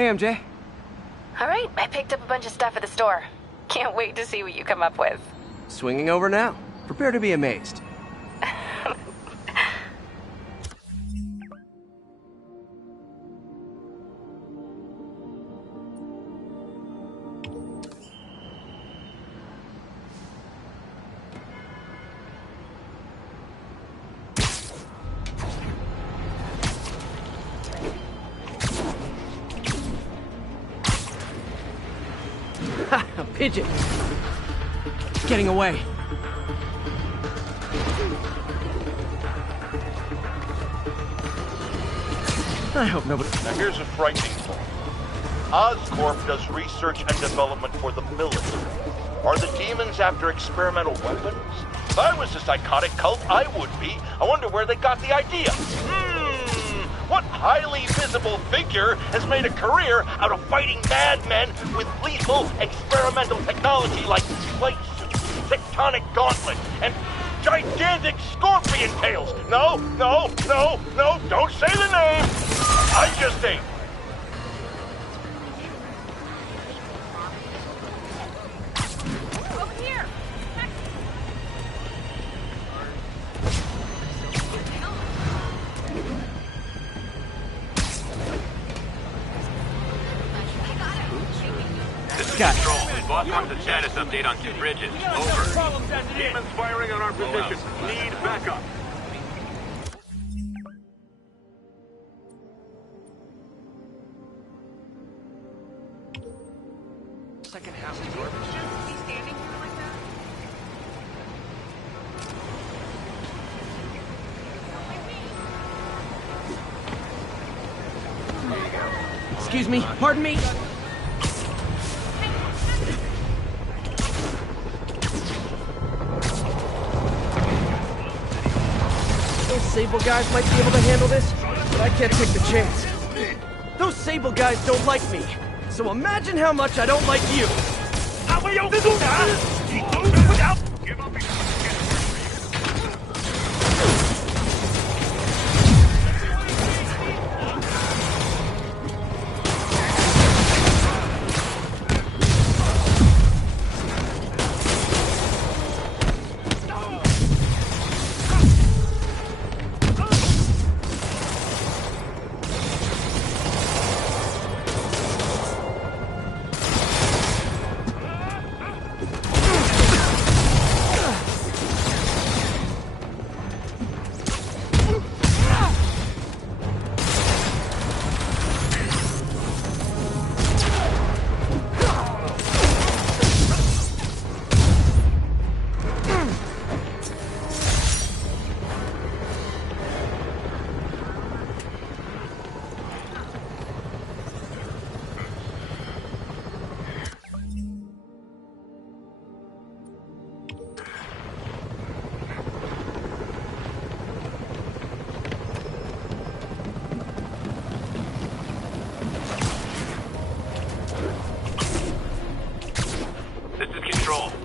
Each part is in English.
Hey, MJ. All right, I picked up a bunch of stuff at the store. Can't wait to see what you come up with. Swinging over now. Prepare to be amazed. Ha! A pigeon! It's getting away. I hope nobody... Now here's a frightening thought. Oscorp does research and development for the military. Are the demons after experimental weapons? If I was a psychotic cult, I would be. I wonder where they got the idea. What highly visible figure has made a career out of fighting madmen with lethal experimental technology like space suits, tectonic gauntlets, and gigantic scorpion tails? No, don't say the name! I just ate. Over here! This guy. Control. Boss wants a status update on 2 bridges. Over. Problems as it is. Demons firing on our position. Need backup. Second house to garbage. Is he standing here like that? Excuse me, pardon me. Those Sable guys might be able to handle this, but I can't take the chance. Those Sable guys don't like me, so imagine how much I don't like you.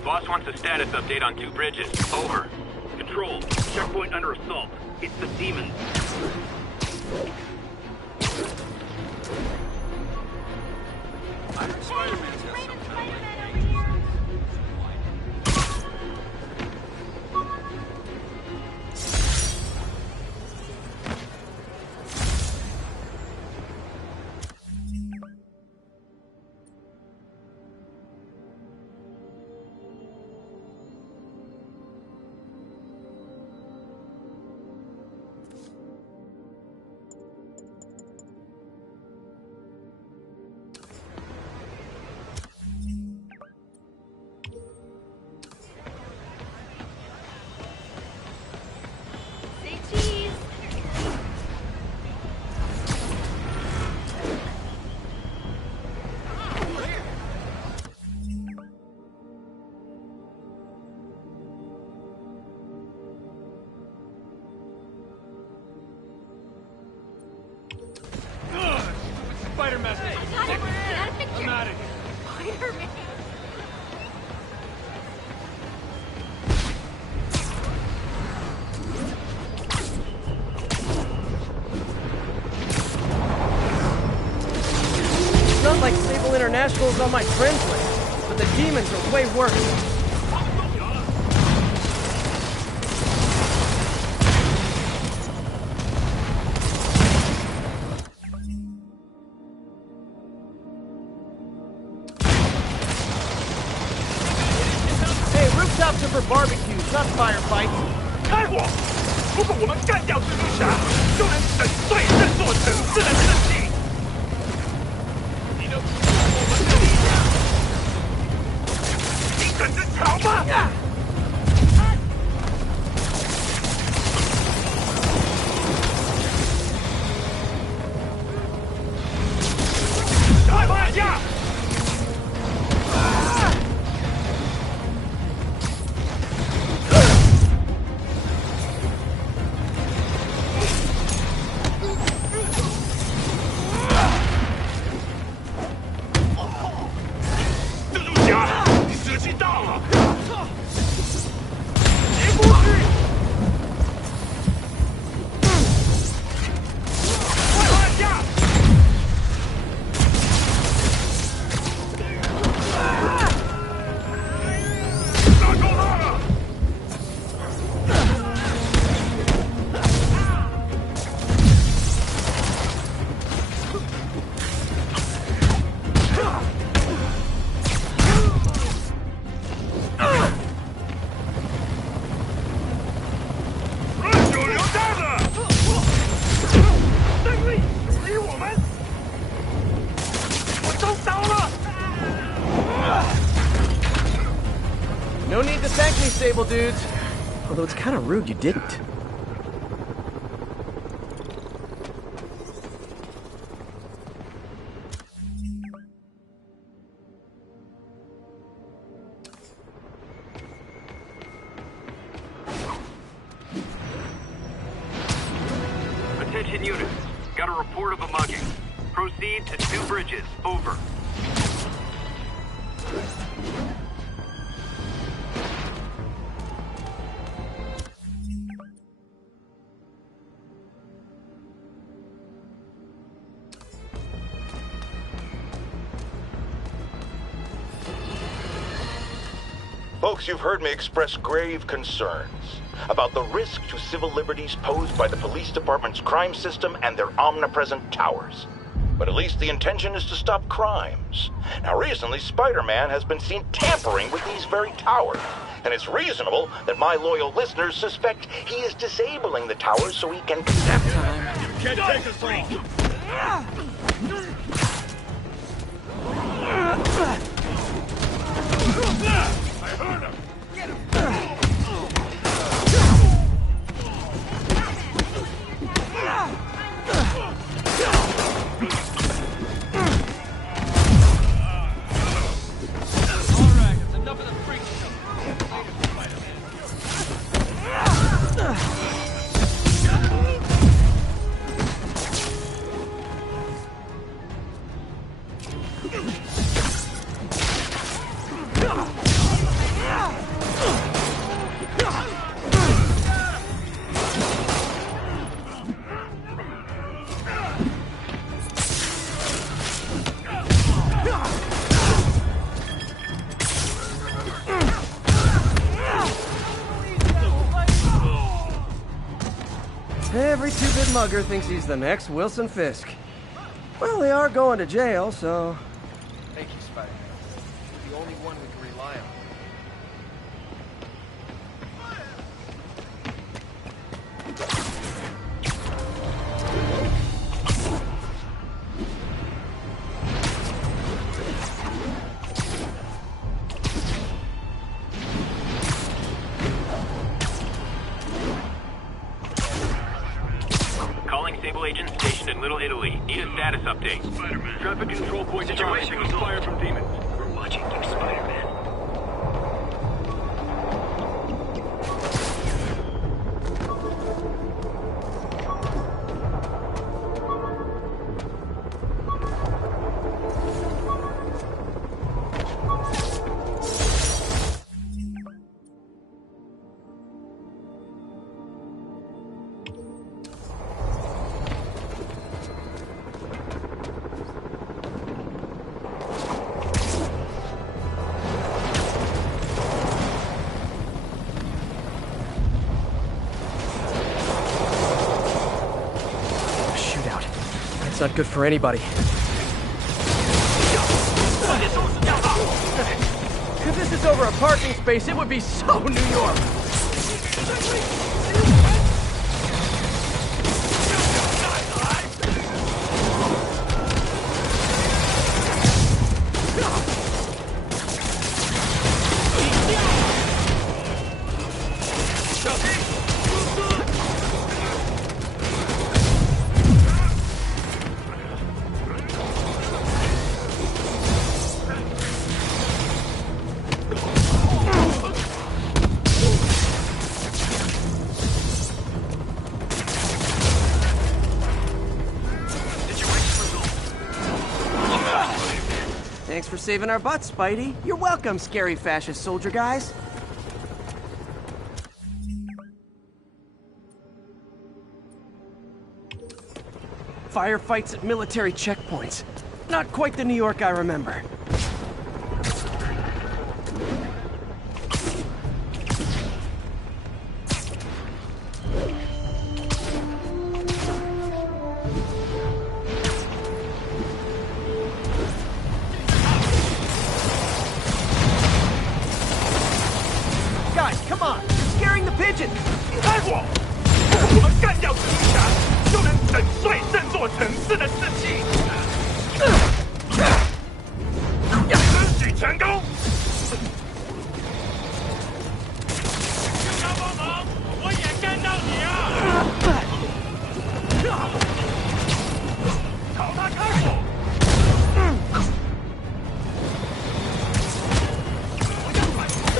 Boss wants a status update on 2 bridges. Over. Control. Checkpoint under assault. It's the demons. Spider-Man's got some Spider-Man over here. Rascal's on my friend's list, but the demons are way worse. Hey, rooftops are for barbecues, not firefights. 开火！如果我们干掉蜘蛛侠，就能粉碎这座城市的正气。你能服我们的力量？你等着瞧吧！快放下！ No need to thank me, Sable dudes. Although it's kind of rude you didn't. Attention units. Got a report of a mugging. Proceed to 2 bridges. Over. Folks, you've heard me express grave concerns about the risk to civil liberties posed by the police department's crime system and their omnipresent towers. But at least the intention is to stop crimes. Now, recently, Spider-Man has been seen tampering with these very towers. And it's reasonable that my loyal listeners suspect he is disabling the towers so he can... Nap time. Can't take us all. I heard him. Get him. Every two-bit mugger thinks he's the next Wilson Fisk. Well, they are going to jail, so... Thank you, Spider-Man. You're the only one we can rely on. Calling Sable agent stationed in Little Italy. Need a status update. Spider-Man. Traffic control point situation was fired from demons. We're watching you, Spider-Man. not good for anybody. If this is over a parking space, it would be so New York. Thanks for saving our butts, Spidey. You're welcome, scary fascist soldier guys. Firefights at military checkpoints. Not quite the New York I remember. Guys, come on! You're scaring the pigeons! 开火！我们干掉蜘蛛侠，就能整碎这座城市的士气。争取成功！要帮忙，我也干到你啊！朝他开火！我要反大！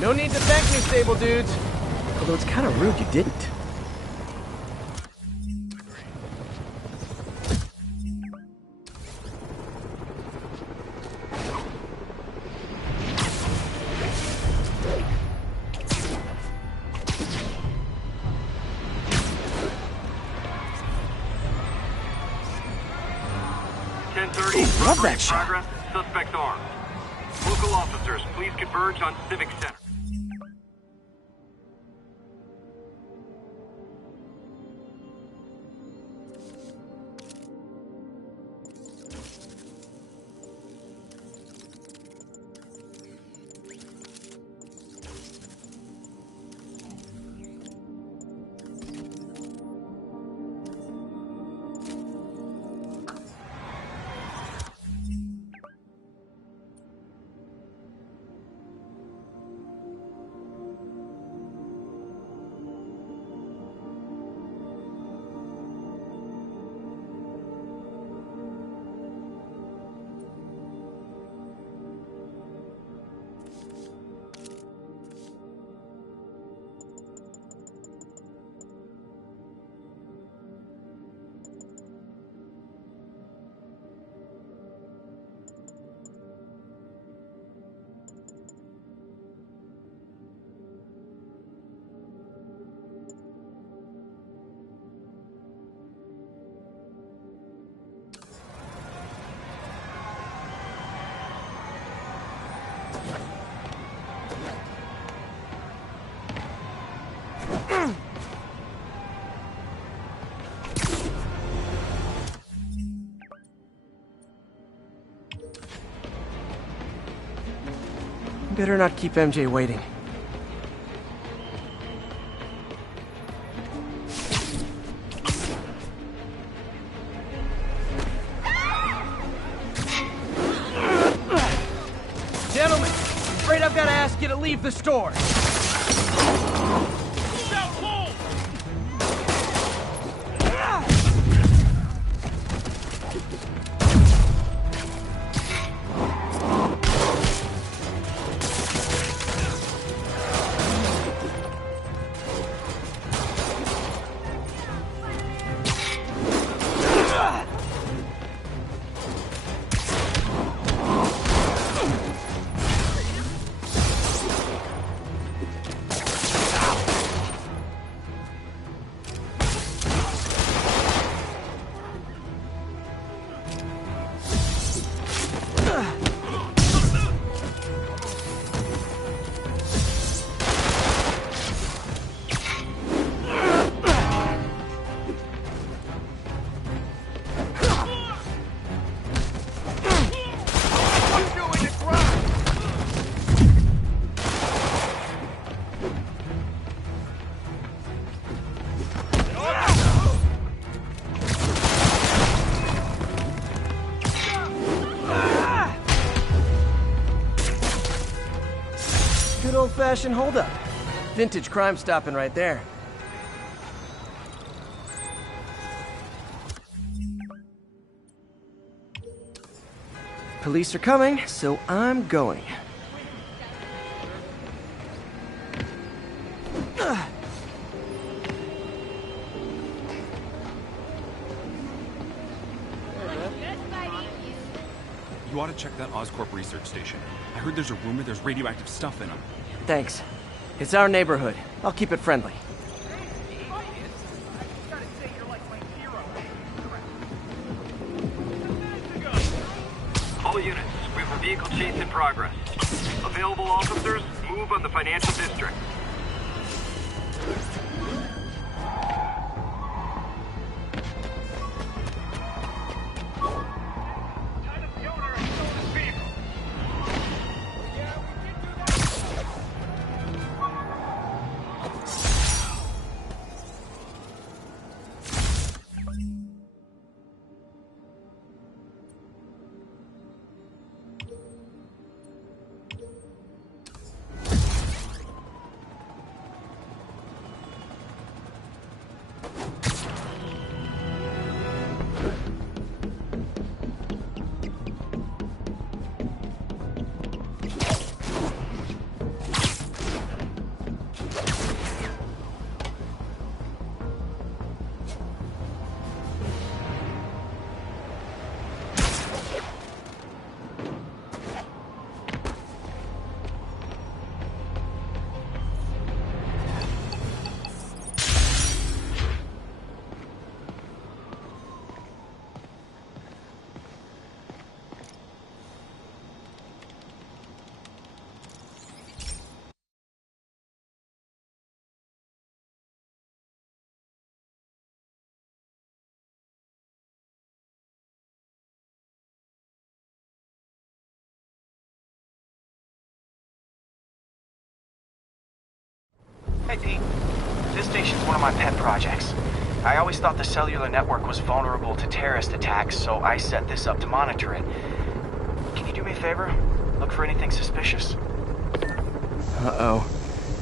No need to thank me, Sable dudes. Although it's kind of rude you didn't. Love that shot. Progress, suspect armed. Local officers, please converge on Civic Center. Better not keep MJ waiting. Gentlemen, I'm afraid I've got to ask you to leave the store. Good old-fashioned holdup. Vintage crime stopping right there. Police are coming, so I'm going. You ought to check that Oscorp research station. I heard there's a rumor there's radioactive stuff in them. Thanks. It's our neighborhood. I'll keep it friendly. All units, we have a vehicle chase in progress. Available officers, move on the financial district. Hey, Pete. This station's one of my pet projects. I always thought the cellular network was vulnerable to terrorist attacks, so I set this up to monitor it. Can you do me a favor? Look for anything suspicious. Uh-oh.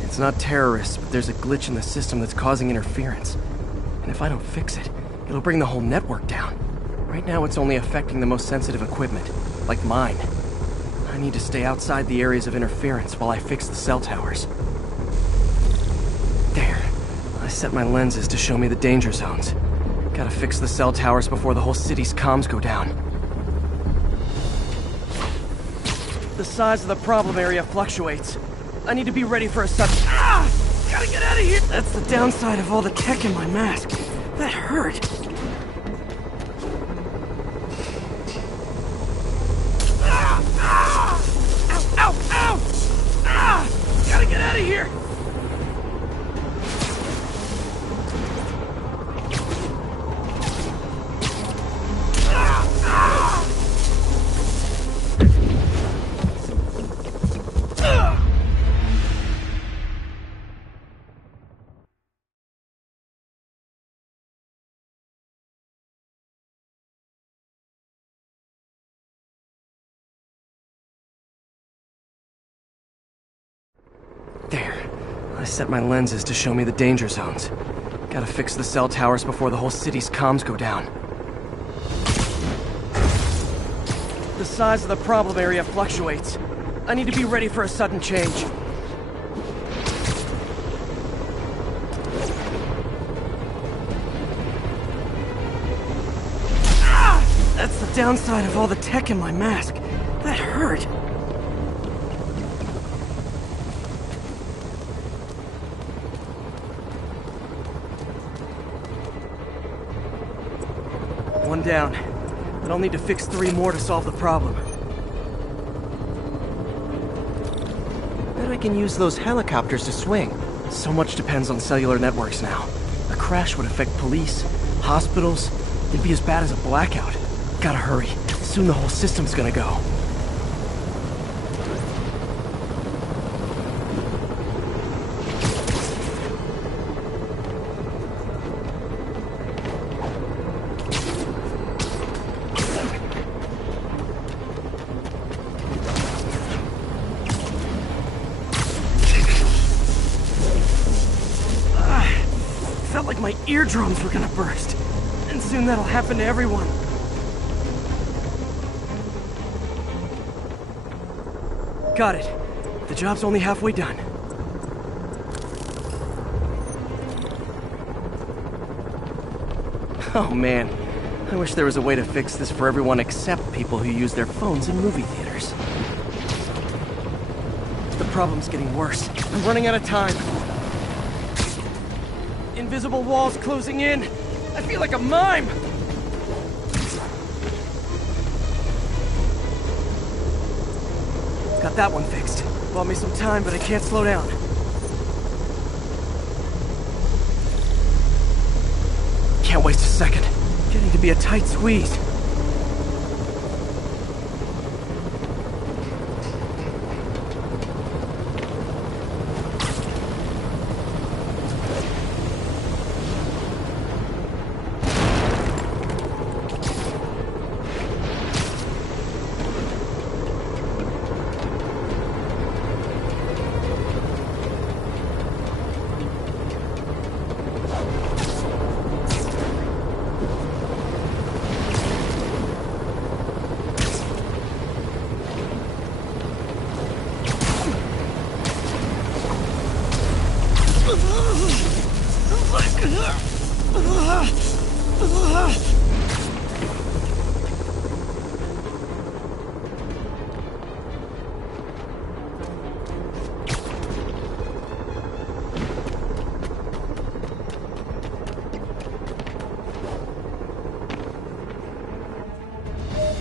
It's not terrorists, but there's a glitch in the system that's causing interference. And if I don't fix it, it'll bring the whole network down. Right now it's only affecting the most sensitive equipment, like mine. I need to stay outside the areas of interference while I fix the cell towers. There. I set my lenses to show me the danger zones. Gotta fix the cell towers before the whole city's comms go down. The size of the problem area fluctuates. I need to be ready for a sudden... Ah! Gotta get out of here! That's the downside of all the tech in my mask. That hurt. Ah! Ah! Ow! Ow! Ow! Ah! Gotta get out of here! There. I set my lenses to show me the danger zones. Gotta fix the cell towers before the whole city's comms go down. The size of the problem area fluctuates. I need to be ready for a sudden change. Ah! That's the downside of all the tech in my mask. That hurt. One down, but I'll need to fix 3 more to solve the problem. Bet I can use those helicopters to swing. So much depends on cellular networks now. A crash would affect police, hospitals. It'd be as bad as a blackout. Gotta hurry. Soon the whole system's gonna go. my eardrums were gonna burst. And soon that'll happen to everyone. Got it. The job's only halfway done. Oh man, I wish there was a way to fix this for everyone except people who use their phones in movie theaters. The problem's getting worse. I'm running out of time. Invisible walls closing in. I feel like a mime. Got that one fixed. Bought me some time, but I can't slow down. Can't waste a second. Getting to be a tight squeeze.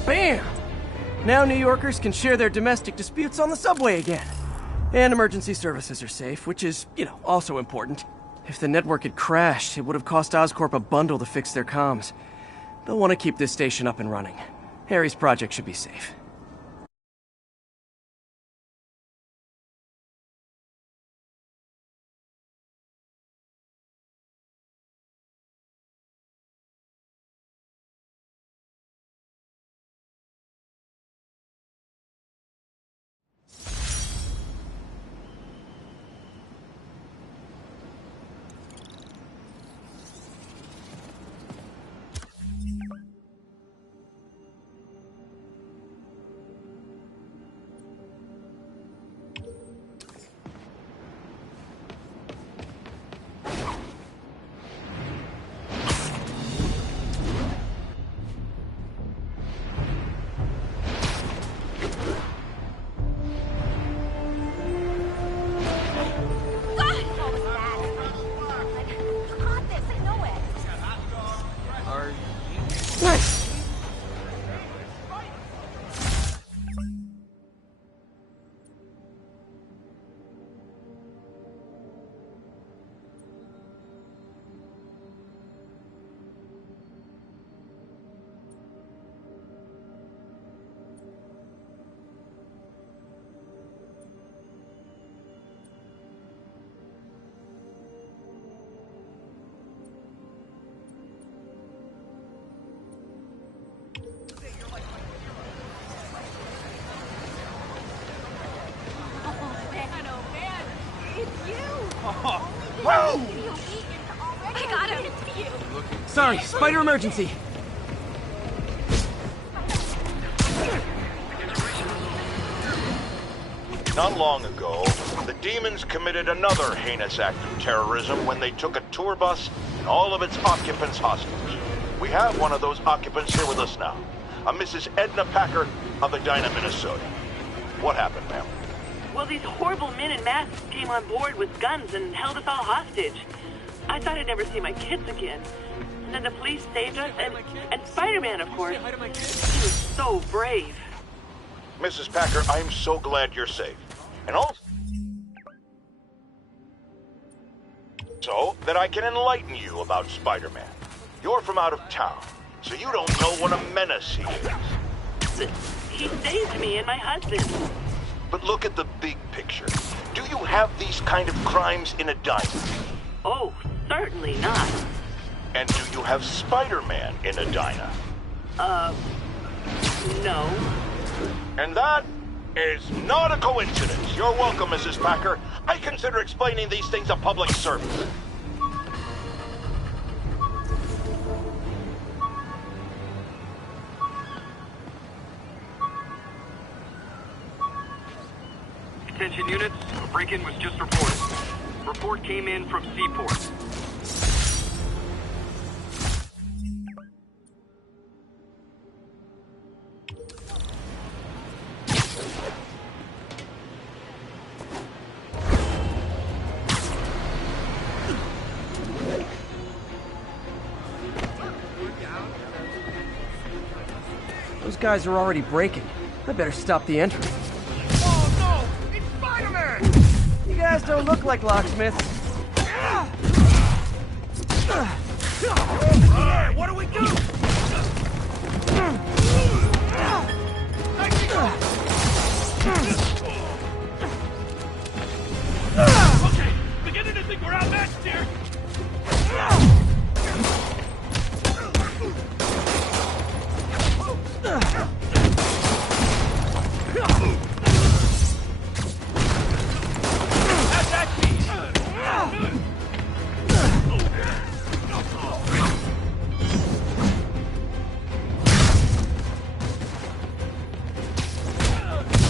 Bam! Now New Yorkers can share their domestic disputes on the subway again. And emergency services are safe, which is, also important. If the network had crashed, it would have cost Oscorp a bundle to fix their comms. They'll want to keep this station up and running. Harry's project should be safe. Nice! I got him. Sorry, spider emergency. Not long ago, the demons committed another heinous act of terrorism when they took a tour bus and all of its occupants hostage. We have one of those occupants here with us now, a Mrs. Edna Packer of Edina, Minnesota. What happened, ma'am? Well, these horrible men in masks came on board with guns and held us all hostage. I thought I'd never see my kids again. And then the police saved us, and Spider-Man, of course. He was so brave. Mrs. Packer, I'm so glad you're safe. And also that I can enlighten you about Spider-Man. You're from out of town, so you don't know what a menace he is. He saved me and my husband. But look at the big picture. Do you have these kind of crimes in Edina? Oh, certainly not. And do you have Spider-Man in Edina? No. And that is not a coincidence. You're welcome, Mrs. Packer. I consider explaining these things a public service. Attention units, a break-in was just reported. Report came in from Seaport. Those guys are already breaking. I better stop the entry. Oh no! It's Spider-Man! You guys don't look like locksmiths. Alright, what do we do? Okay, beginning to think we're outmatched here. How's that feel?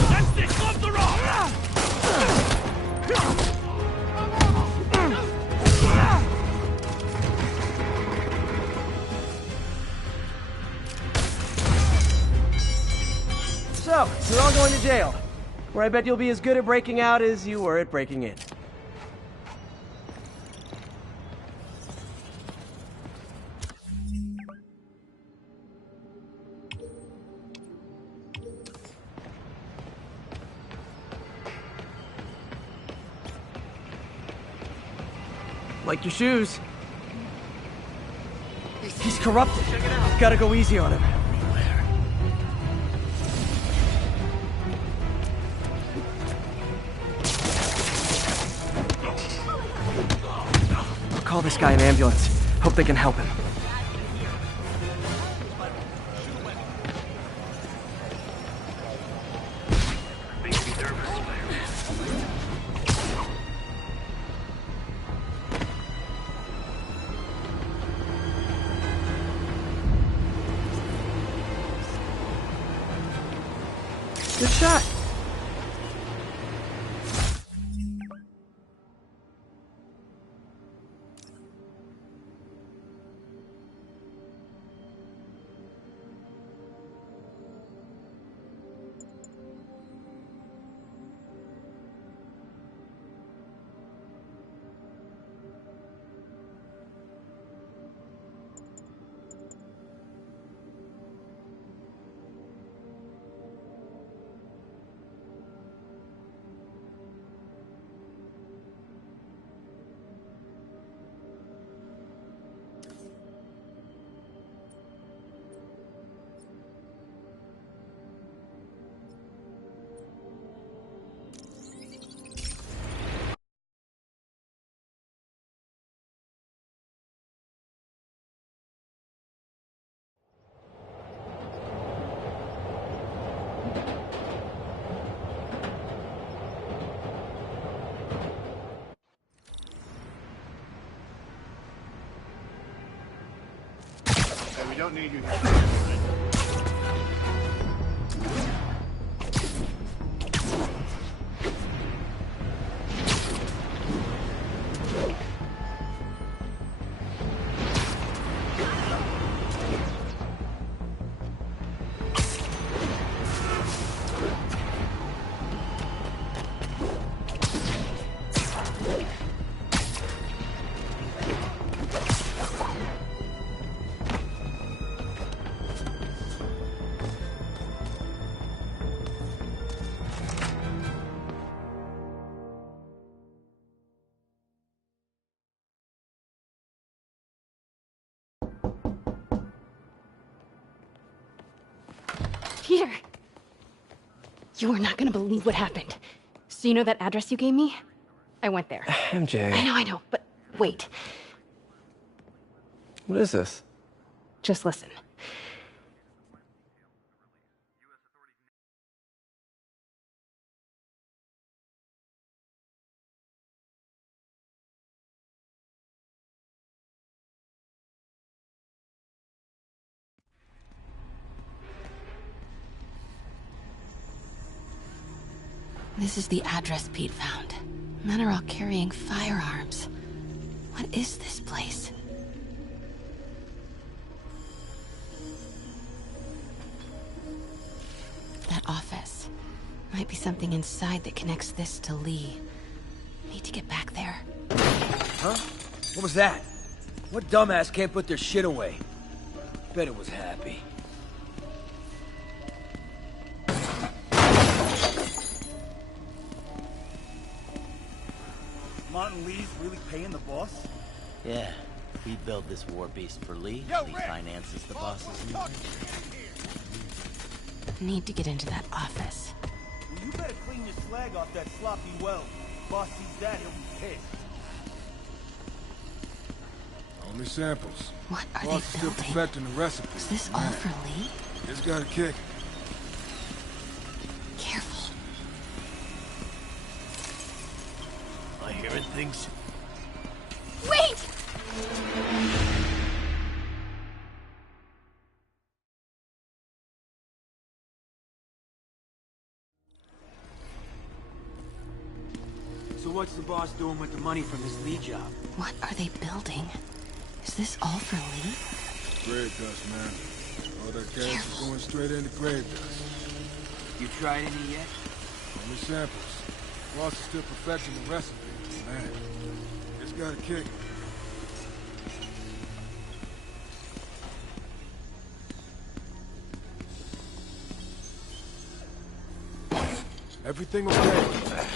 That's it, gloves are off! So, you're all going to jail, where I bet you'll be as good at breaking out as you were at breaking in. Like your shoes. He's corrupted. Gotta go easy on him. I'll call this guy an ambulance. Hope they can help him. Good shot. We don't need you here. Peter! You are not gonna believe what happened. So you know that address you gave me? I went there. MJ. I know, but wait. What is this? Just listen. This is the address Pete found. Men are all carrying firearms. What is this place? That office. Might be something inside that connects this to Lee. Need to get back there. Huh? What was that? What dumbass can't put their shit away? Bet it was Happy. Martin Lee's really paying the boss? Yeah. We built this war beast for Lee. Lee finances the boss's Need to get into that office. Well, you better clean your slag off that sloppy well. Boss sees that, he'll be pissed. Only samples. What are Boss they still building? perfecting the recipe. Is this all for Lee? It's got a kick. Careful. I hear it thinks. Wait! So what's the boss doing with the money from this Lee job? What are they building? Is this all for Lee? Grave dust, man. All that gas is going straight into grave dust. You tried any yet? Only samples. Boss is still perfecting the recipe. Man, it's got a kick. Everything okay?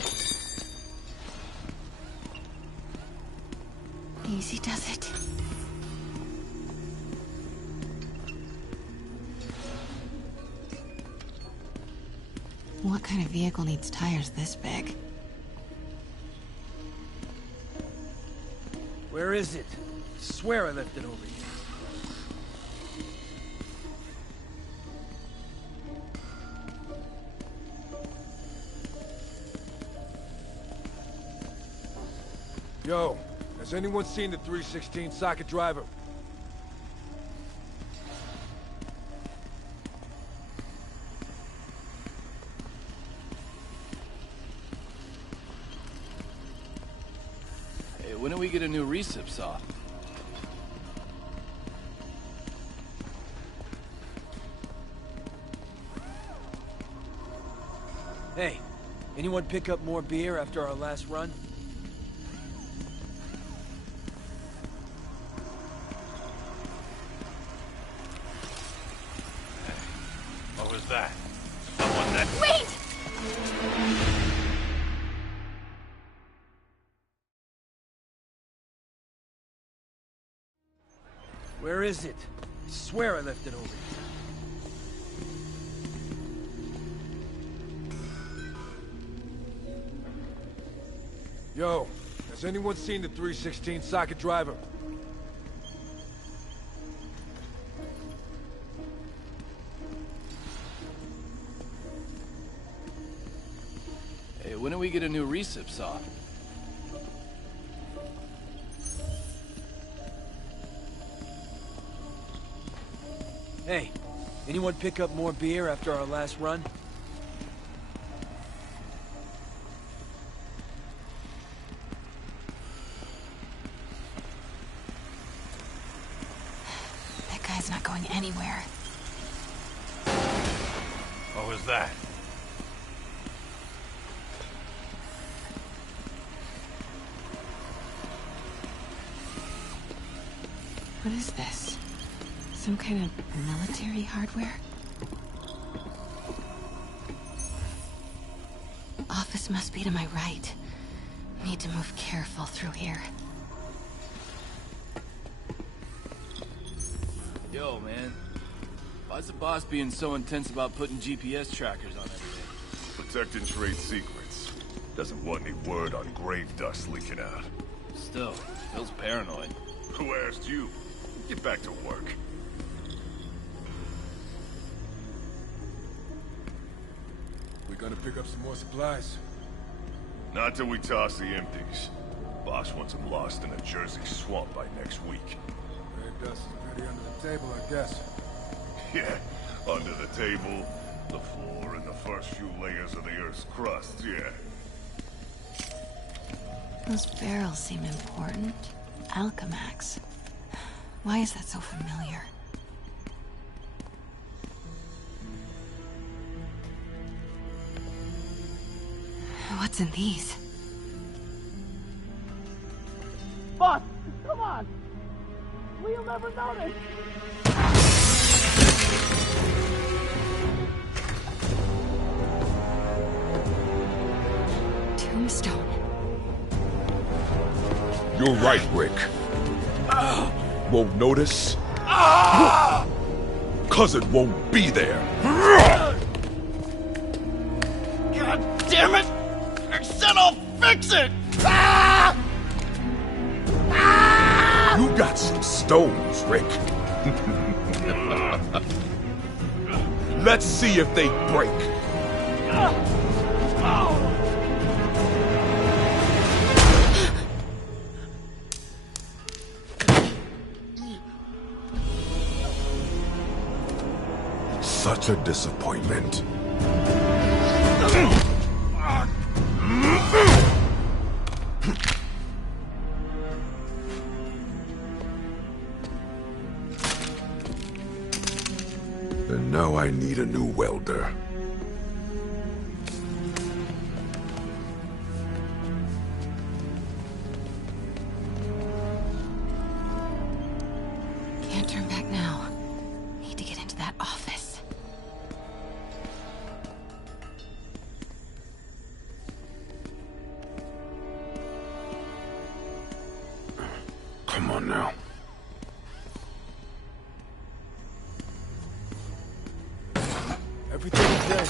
Easy does it. What kind of vehicle needs tires this big? Where is it? I swear I left it over here. Yo, has anyone seen the 316 socket driver? Hey, when do we get a new recip saw? Hey, anyone pick up more beer after our last run? What was that? Someone that... Wait! Where is it? I swear I left it over here. Yo, has anyone seen the 316 socket driver? Hey, when do we get a new recip saw? Hey, anyone pick up more beer after our last run? That guy's not going anywhere. What was that? What is this? Some kind of military hardware? Office must be to my right. Need to move careful through here. Yo, man. Why's the boss being so intense about putting GPS trackers on everything? Protecting trade secrets. Doesn't want any word on grave dust leaking out. Still, feels paranoid. Who asked you? Get back to work. We gonna pick up some more supplies? Not till we toss the empties. Boss wants them lost in a Jersey swamp by next week. Grave dust is pretty under the table, I guess. Yeah, under the table, The floor and the first few layers of the Earth's crust, yeah. Those barrels seem important. Alchemax. Why is that so familiar? What's in these? Boss, come on! We'll never notice! Tombstone. You're right, Rick. Won't notice? Cause it won't be there. God damn it! I said I'll fix it! You got some stones, Rick. Let's see if they break. Such a disappointment. And now I need a new welder. Can't turn back now. Need to get into that office. Come on now. Everything is dead.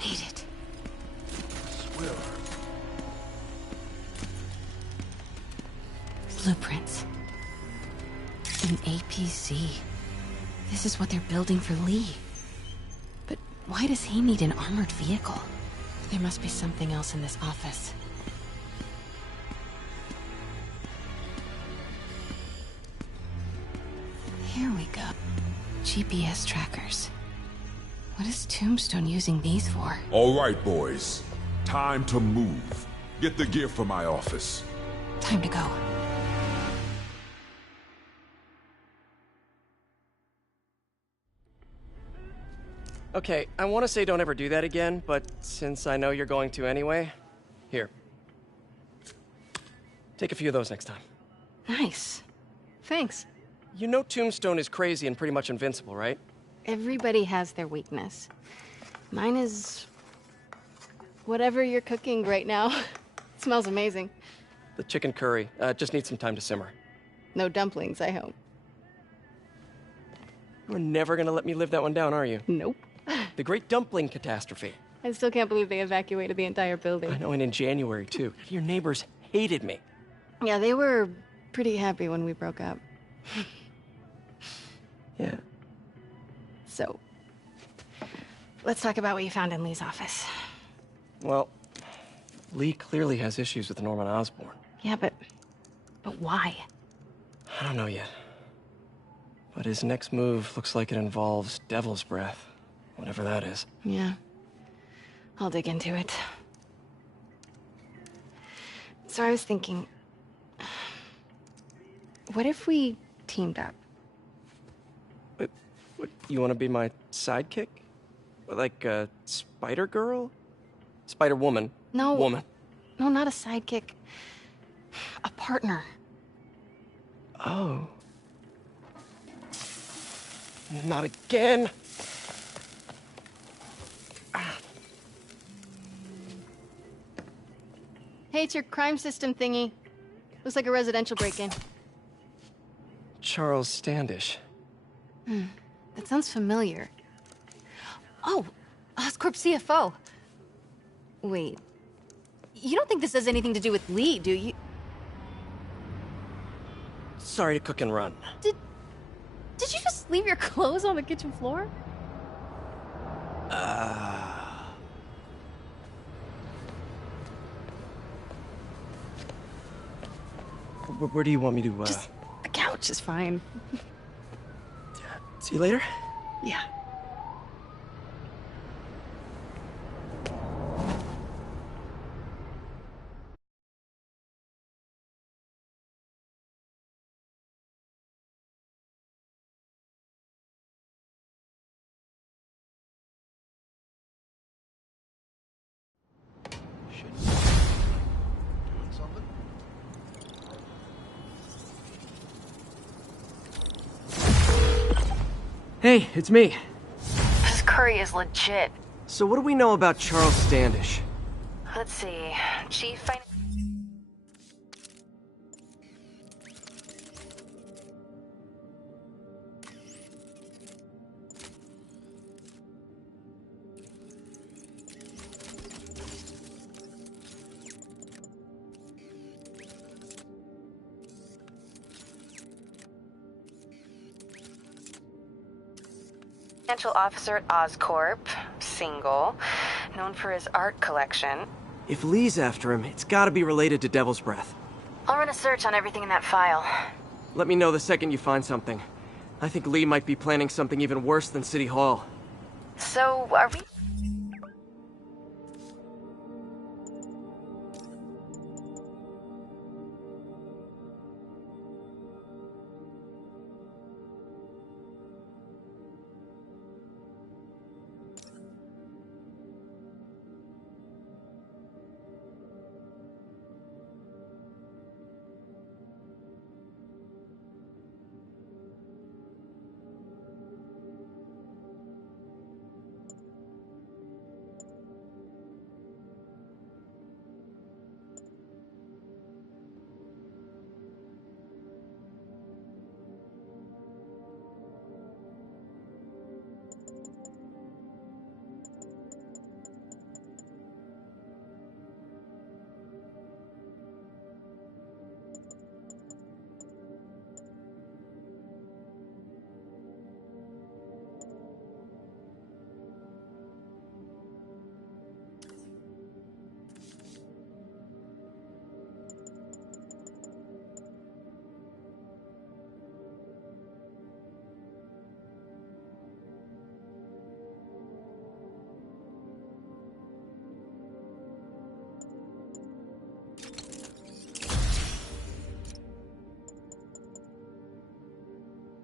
Made it. Swear. Blueprints. An APC. This is what they're building for Lee. But why does he need an armored vehicle? There must be something else in this office. Here we go. GPS trackers. What is Tombstone using these for? All right, boys. Time to move. Get the gear from my office. Time to go. Okay, I want to say don't ever do that again, but since I know you're going to anyway, here. Take a few of those next time. Nice. Thanks. You know Tombstone is crazy and pretty much invincible, right? Everybody has their weakness. Mine is... whatever you're cooking right now. It smells amazing. The chicken curry. Just needs some time to simmer. No dumplings, I hope. You're never gonna let me live that one down, are you? Nope. The Great Dumpling Catastrophe. I still can't believe they evacuated the entire building. I know, and in January, too. Your neighbors hated me. Yeah, they were pretty happy when we broke up. Yeah. So, let's talk about what you found in Lee's office. Well, Lee clearly has issues with Norman Osborn. Yeah, but why? I don't know yet. But his next move looks like it involves Devil's Breath. Whatever that is. Yeah. I'll dig into it. So I was thinking... what if we teamed up? What, you want to be my sidekick? Like a spider girl? Spider woman? No. Woman. No, not a sidekick. A partner. Oh. Not again. Hey, it's your crime system thingy. Looks like a residential break-in. Charles Standish. That sounds familiar. Oh, Oscorp CFO. Wait. You don't think this has anything to do with Lee, do you? Sorry to cook and run. Did you just leave your clothes on the kitchen floor? Where do you want me to, Just the couch is fine. See you later? Yeah. Doing something? Hey, it's me. This curry is legit. So what do we know about Charles Standish? Let's see. Chief Financial Officer at Oscorp, single, known for his art collection. If Lee's after him, it's gotta be related to Devil's Breath. I'll run a search on everything in that file. Let me know the second you find something. I think Lee might be planning something even worse than City Hall. So, are we...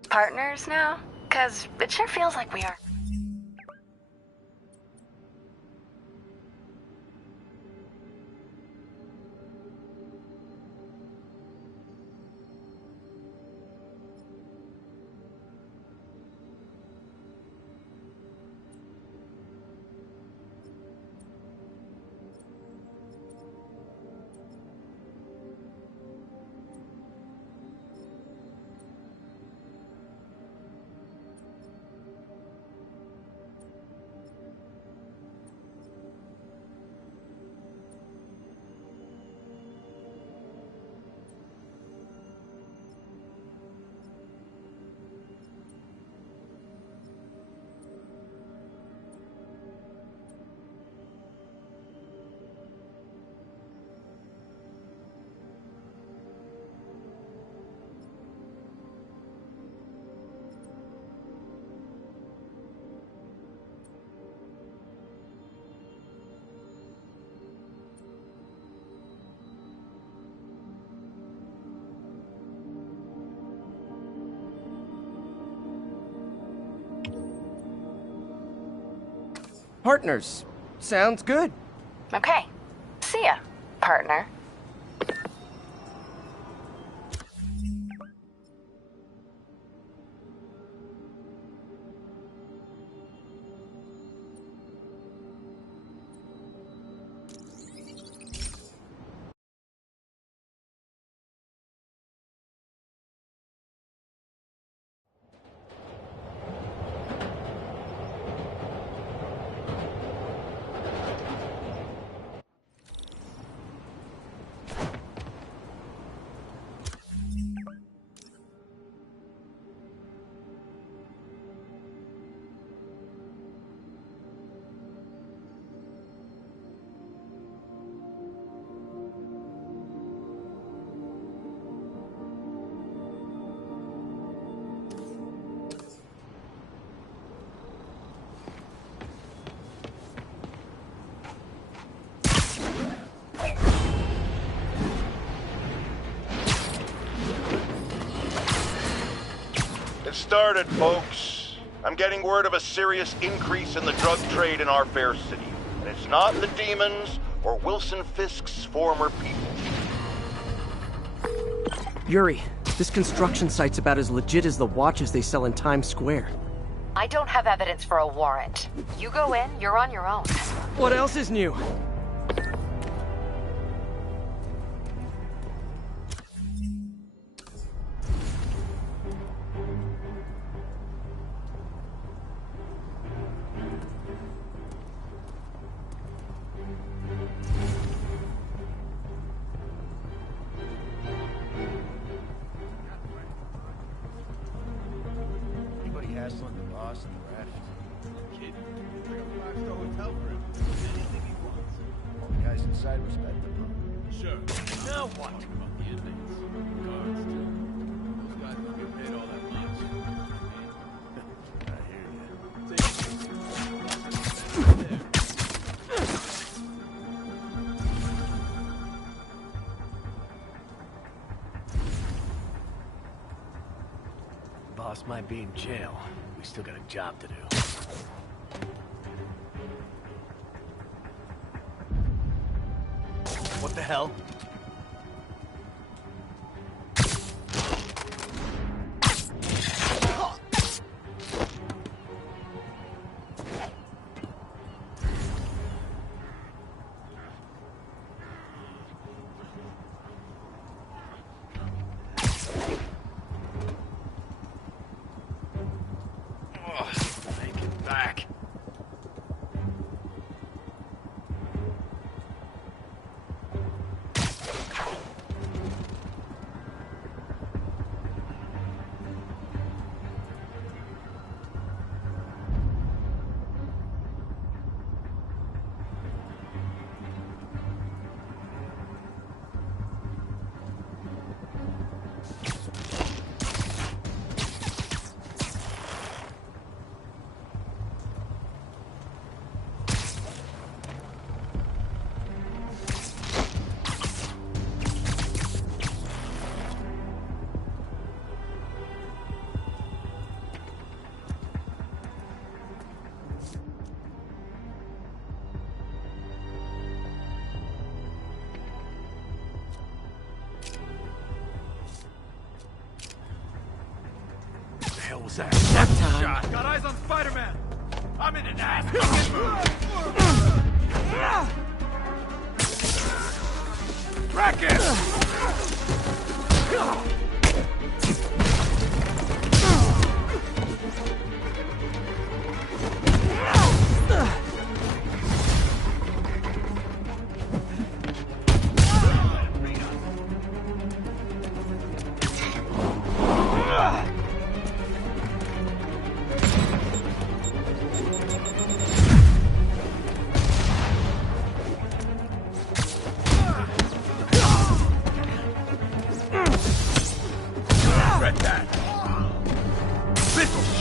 partners now? 'Cause it sure feels like we are. Partners. Sounds good. Okay. See ya, partner. It started, folks. I'm getting word of a serious increase in the drug trade in our fair city. And it's not the demons or Wilson Fisk's former people. Yuri, this construction site's about as legit as the watches they sell in Times Square. I don't have evidence for a warrant. You go in, you're on your own. What else is new? Anybody hassling the boss in the raft? Kid, bring a five-star hotel for him. Anything he wants. All the guys inside respect him. Sure. Now what? About the inmates. Guards, too. Those guys don't get paid all that much. I hear you. Boss might be in jail. We still got a job to do. What the hell? Make it back. What the hell was that? Nap time. Shot. Got eyes on Spider-Man. I'm in an ass. Track it.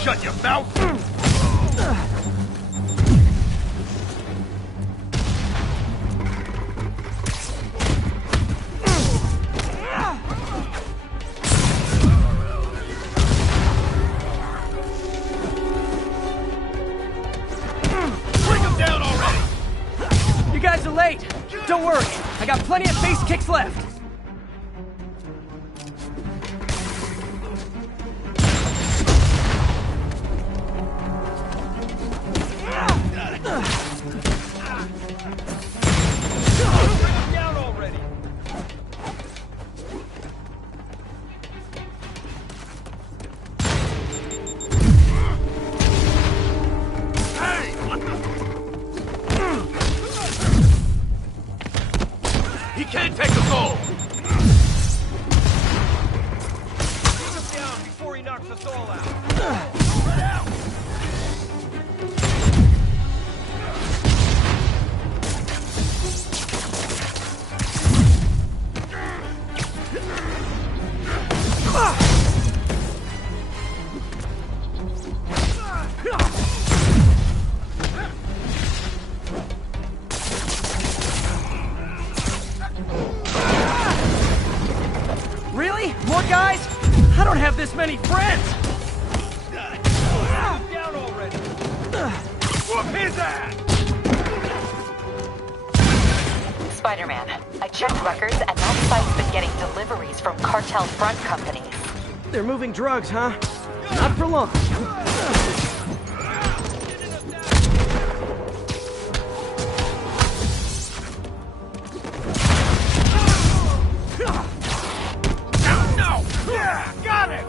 Shut your mouth! Bring him down already! You guys are late. Don't worry. I got plenty of face kicks left. He can't take us all! Take him down before he knocks us all out. Spread out! Really? More guys? I don't have this many friends! Spider-Man. I checked records, and that site's been getting deliveries from cartel front companies. They're moving drugs, huh? Not for long. No! Yeah, got it!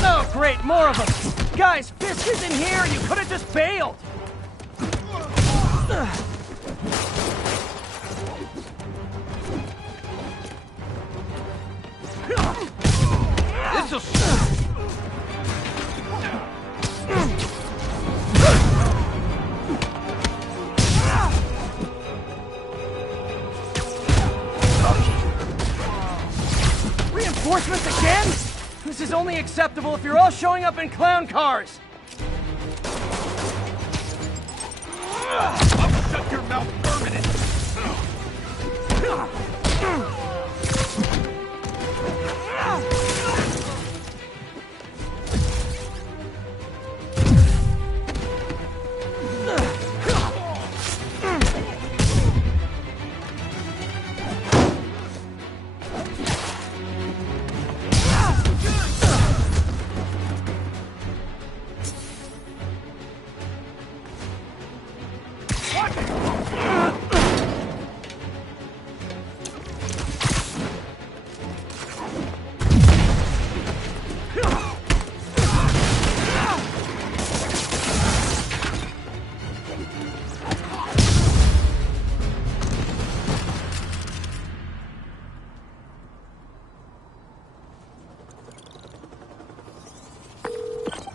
Oh, great, more of them! Guys, Fisk is in here! You could have just bailed! This'll... Reinforcements again? This is only acceptable if you're all showing up in clown cars! I'll shut your mouth permanent!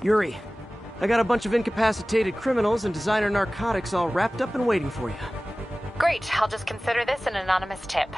Yuri, I got a bunch of incapacitated criminals and designer narcotics all wrapped up and waiting for you. Great, I'll just consider this an anonymous tip.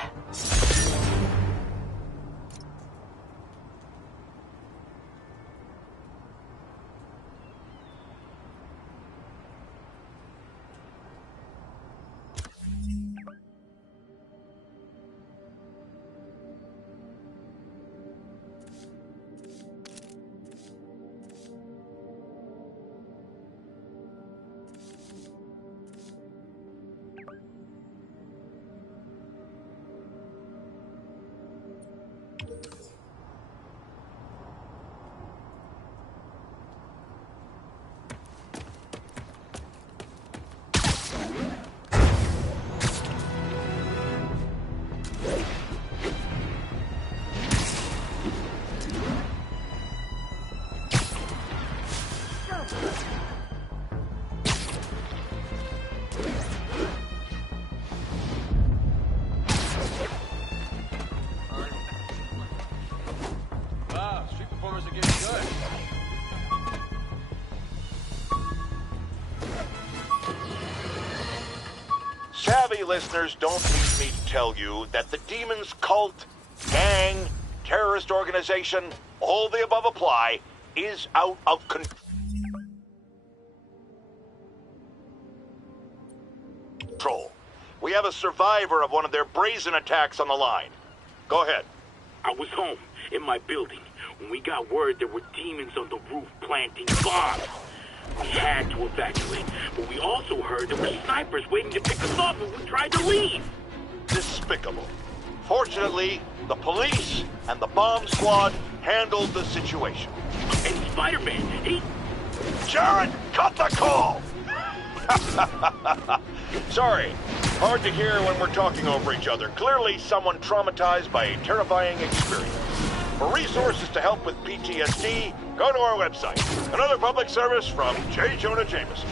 Savvy listeners don't need me to tell you that the Demon's cult, gang, terrorist organization, all the above apply, is out of control. We have a survivor of one of their brazen attacks on the line. Go ahead. I was home, in my building, when we got word there were demons on the roof planting bombs. We had to evacuate, but we also heard there were snipers waiting to pick us up when we tried to leave. Despicable. Fortunately, the police and the bomb squad handled the situation. And Spider-Man, he... Jared, cut the call! Sorry, hard to hear when we're talking over each other. Clearly someone traumatized by a terrifying experience. For resources to help with PTSD, go to our website. Another public service from J. Jonah Jameson.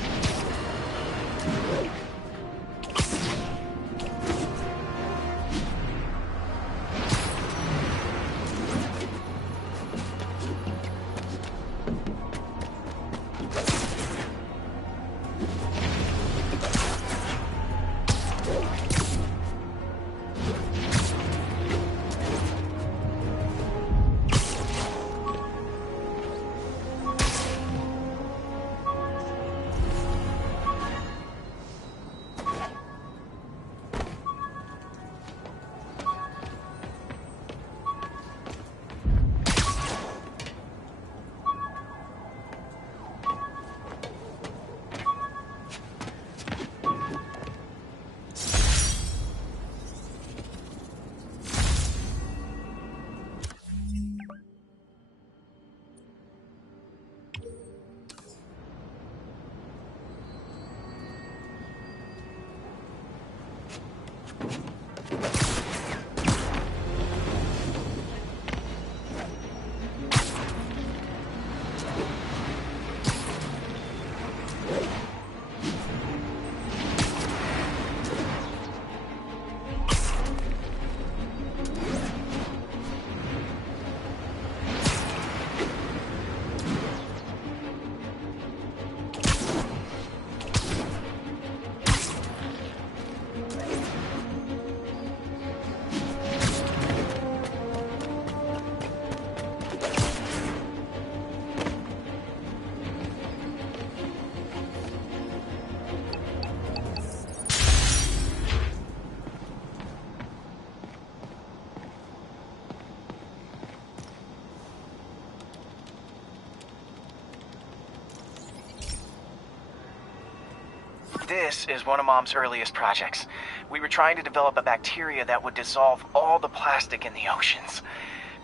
This is one of Mom's earliest projects. We were trying to develop a bacteria that would dissolve all the plastic in the oceans.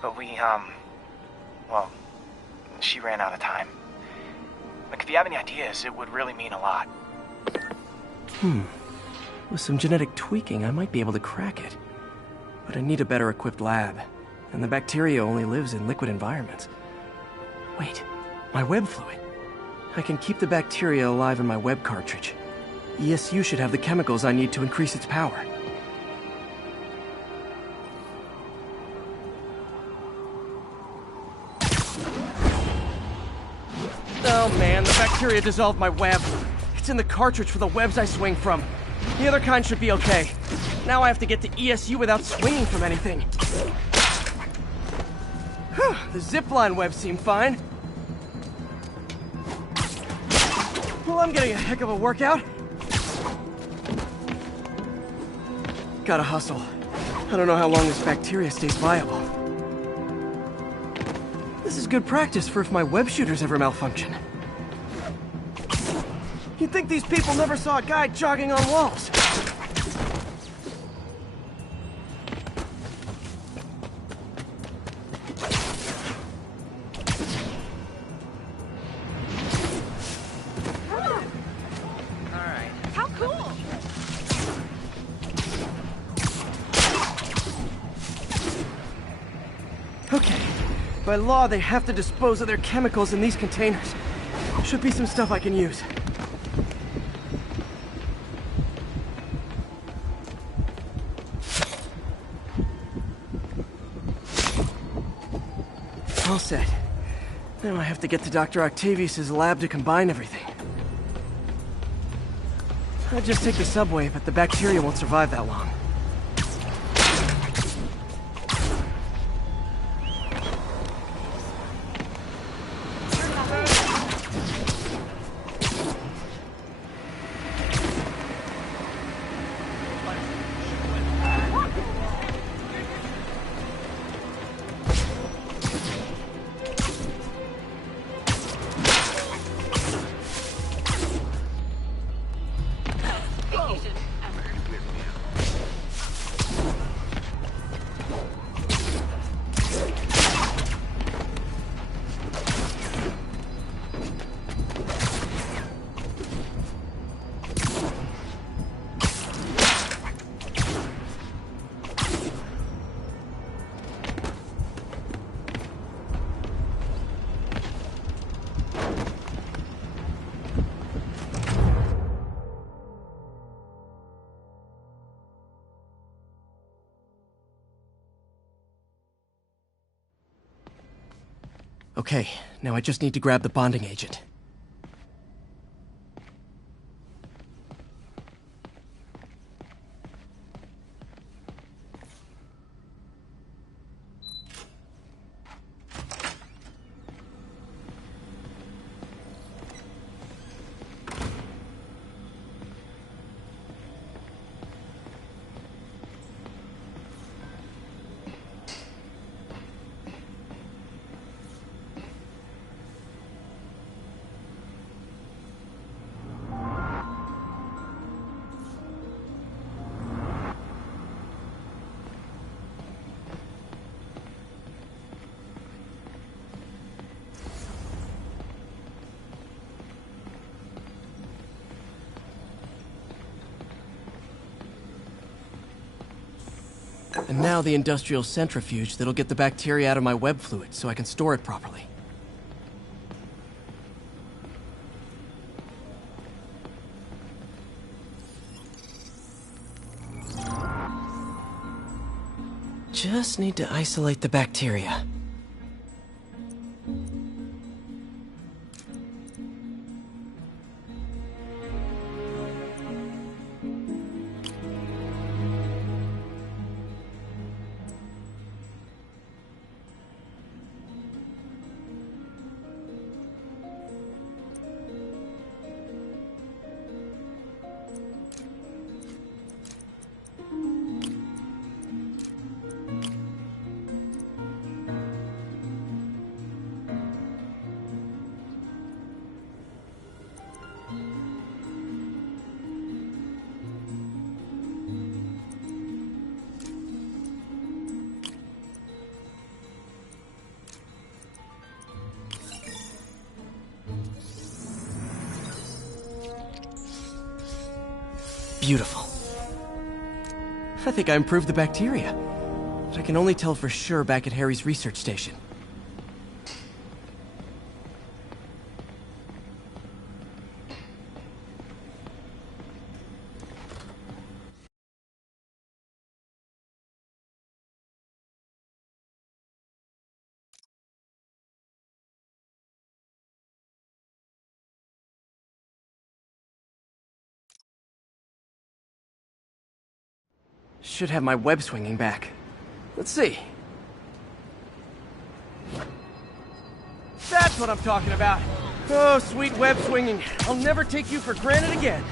But well, she ran out of time. Like, if you have any ideas, it would really mean a lot. With some genetic tweaking, I might be able to crack it. But I need a better equipped lab, and the bacteria only lives in liquid environments. Wait, my web fluid. I can keep the bacteria alive in my web cartridge. ESU should have the chemicals I need to increase its power. Oh man, the bacteria dissolved my web. It's in the cartridge for the webs I swing from. The other kind should be okay. Now I have to get to ESU without swinging from anything. The zipline webs seem fine. Well, I'm getting a heck of a workout. Gotta hustle. I don't know how long this bacteria stays viable. This is good practice for if my web shooters ever malfunction. You'd think these people never saw a guy jogging on walls. By law, they have to dispose of their chemicals in these containers. Should be some stuff I can use. All set. Now I have to get to Dr. Octavius's lab to combine everything. I'd just take the subway, but the bacteria won't survive that long. Okay, now I just need to grab the bonding agent. And now the industrial centrifuge that'll get the bacteria out of my web fluid so I can store it properly. Just need to isolate the bacteria. Beautiful. I think I improved the bacteria. But I can only tell for sure back at Harry's research station. Should have my web swinging back. Let's see. That's what I'm talking about. Oh, sweet web swinging. I'll never take you for granted again.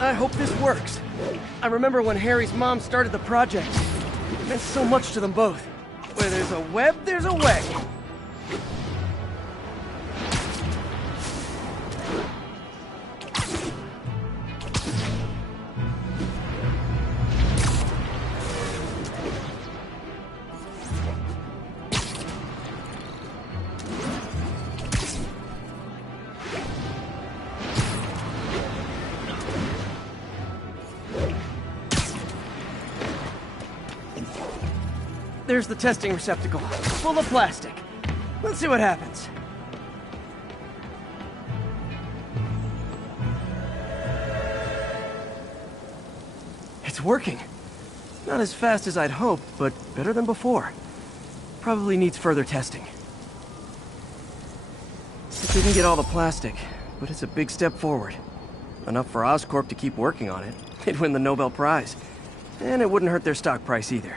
I hope this works. I remember when Harry's mom started the project. It meant so much to them both. Where there's a web, there's a way. There's the testing receptacle, full of plastic. Let's see what happens. It's working. Not as fast as I'd hoped, but better than before. Probably needs further testing. It didn't get all the plastic, but it's a big step forward. Enough for Oscorp to keep working on it. They'd win the Nobel Prize. And it wouldn't hurt their stock price either.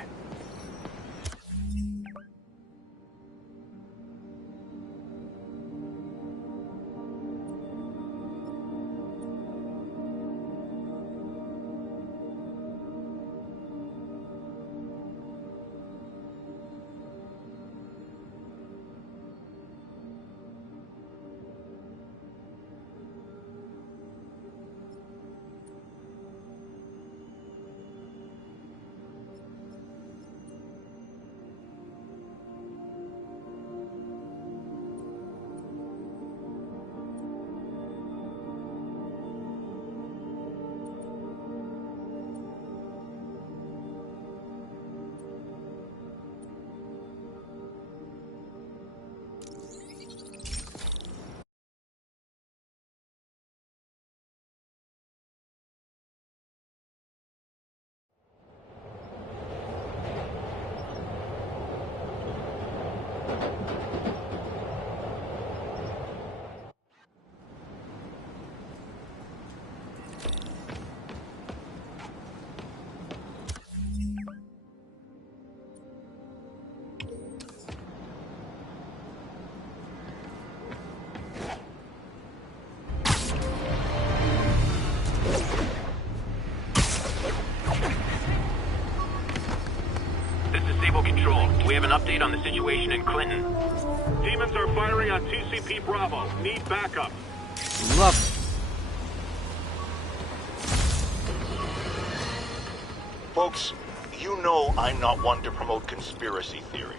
Control, we have an update on the situation in Clinton. Demons are firing on TCP Bravo. Need backup. Love Folks, you know I'm not one to promote conspiracy theories.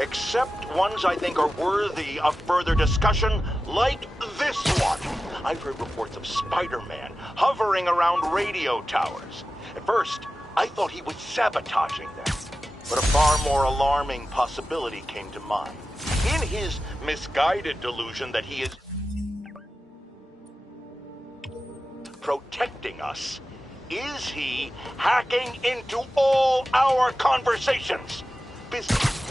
Except ones I think are worthy of further discussion, like this one. I've heard reports of Spider-Man hovering around radio towers. At first, I thought he was sabotaging them. But a far more alarming possibility came to mind. In his misguided delusion that he is protecting us, is he hacking into all our conversations? Business,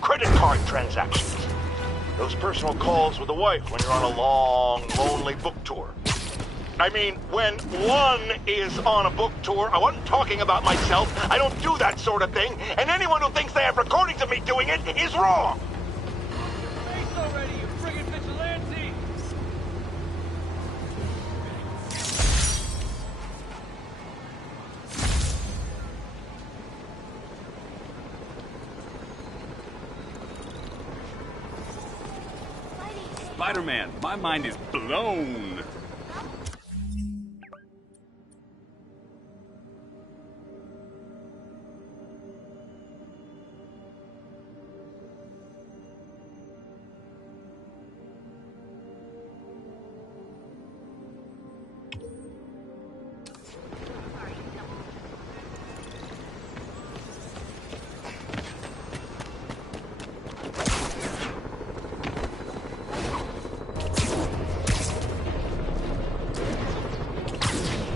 credit card transactions, those personal calls with the wife when you're on a long, lonely book tour. I mean, when one is on a book tour, I wasn't talking about myself. I don't do that sort of thing. And anyone who thinks they have recordings of me doing it is wrong. Face already, you friggin' vigilante! Spider-Man, my mind is blown.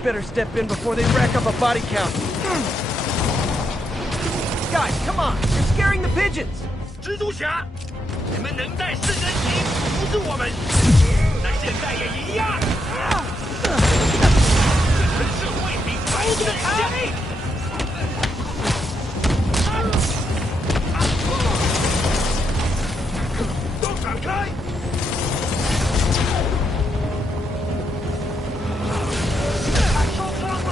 better step in before they rack up a body count. Guys, come on! You're scaring the pigeons! 蜘蛛侠，你们能带四根旗扶住我们，那现在也一样。这城市会比白更强。都闪开！他受伤了。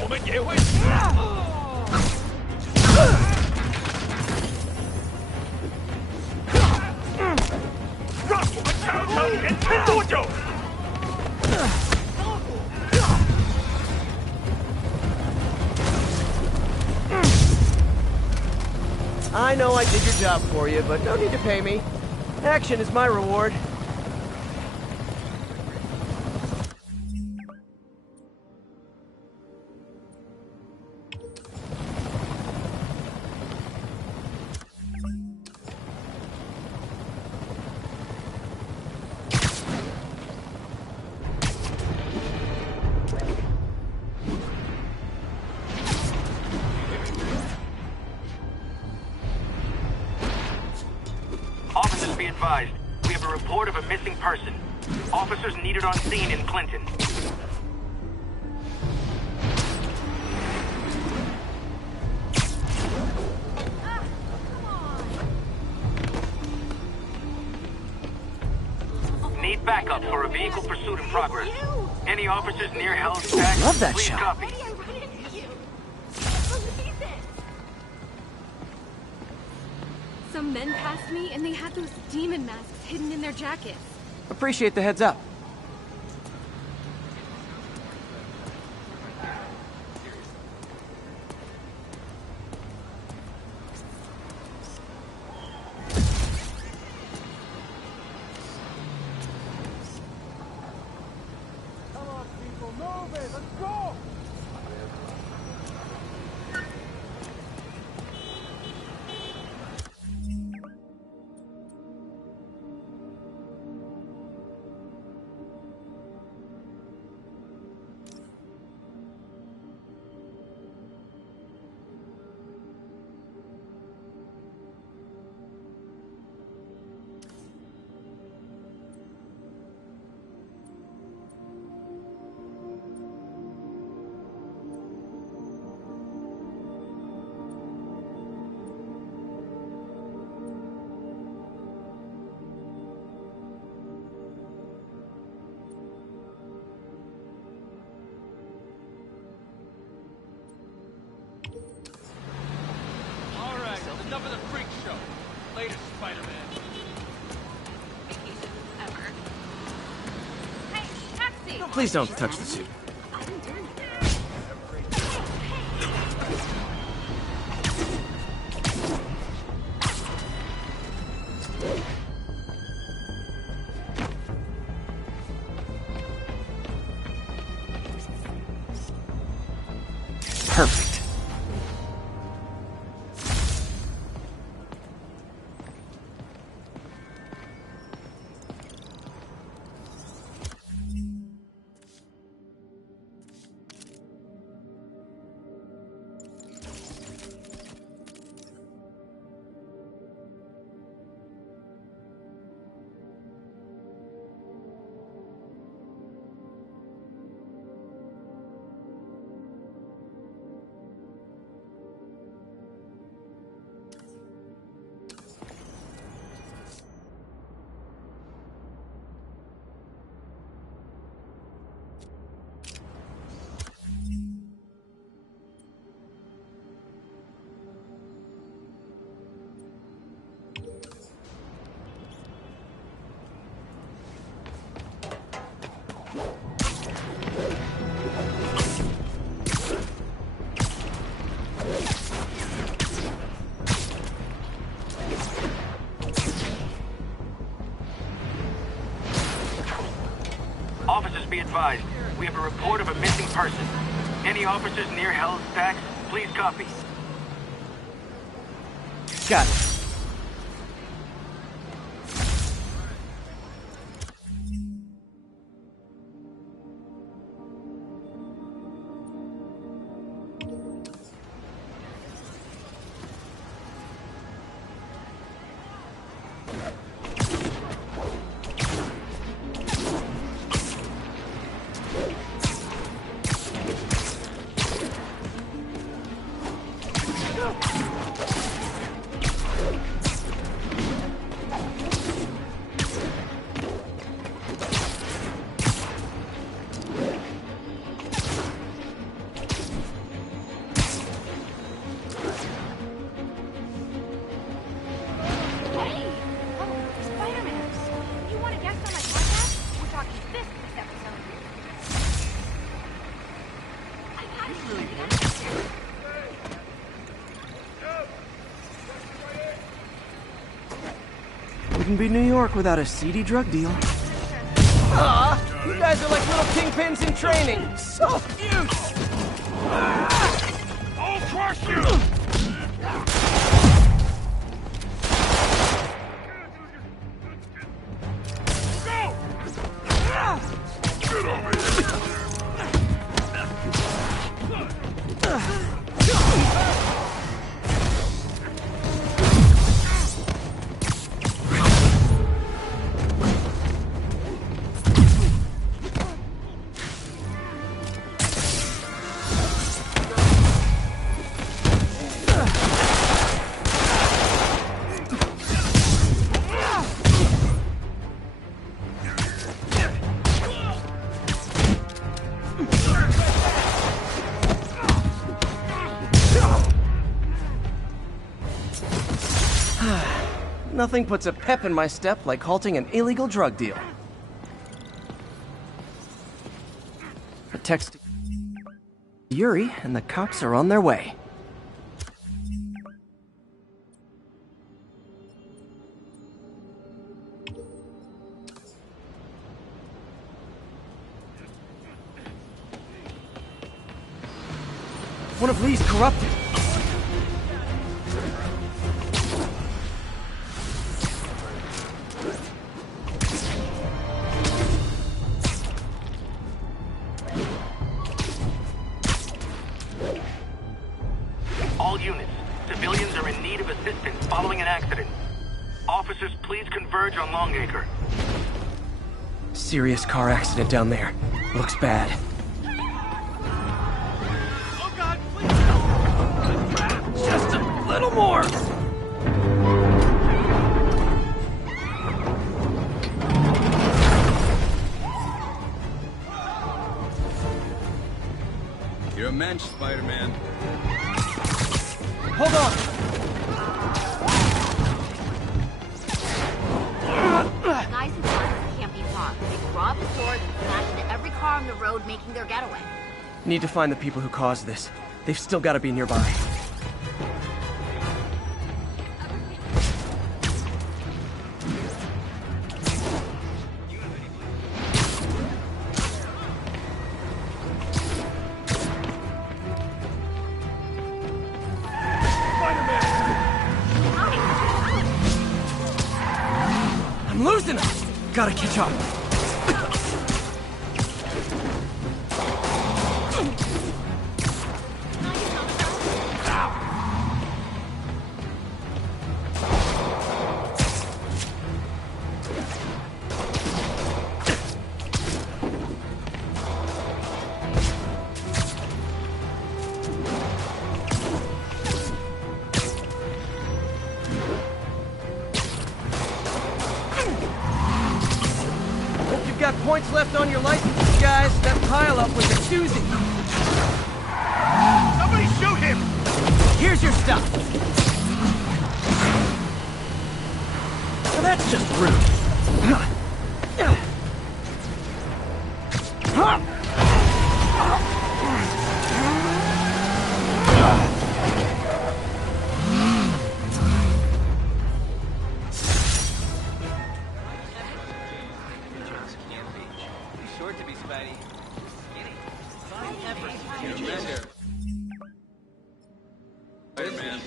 我们也会死。让我们尝尝你能撑多久。I know I did your job for you, but no need to pay me. Action is my reward. Officers be advised. We have a report of a missing person. Officers needed on scene in Clinton. Need backup for a vehicle pursuit in progress. Any officers near Hell's Pack? Love that please shot. copy. Some men passed me, and they had those demon masks hidden in their jackets. Appreciate the heads up. Come on, people, move it! Let's go! All right, enough of the freak show. Later, Spider-Man. Hey, taxi! Please don't touch the suit. Perfect. Officers be advised. We have a report of a missing person. Any officers near Hell's Pack? Please copy. Got it. Wouldn't be New York without a seedy drug deal. You guys are like little kingpins in training. So cute! I'll crush you! Get over here! Nothing puts a pep in my step like halting an illegal drug deal. A text to Yuri, and the cops are on their way. One of Lee's corrupted. All units, civilians are in need of assistance following an accident. Officers, please converge on Longacre. Serious car accident down there. Looks bad. Oh God, please! Just a little more! You're a mensch, Spider-Man. Hold on! Guys who can't be wrong. They rob the store, then smash into every car on the road, making their getaway. Need to find the people who caused this. They've still got to be nearby. I'm losing them! Gotta catch up. Got points left on your licenses, guys. That pile-up was a doozy. Somebody shoot him! Here's your stuff. Well, that's just rude. Spider-Man.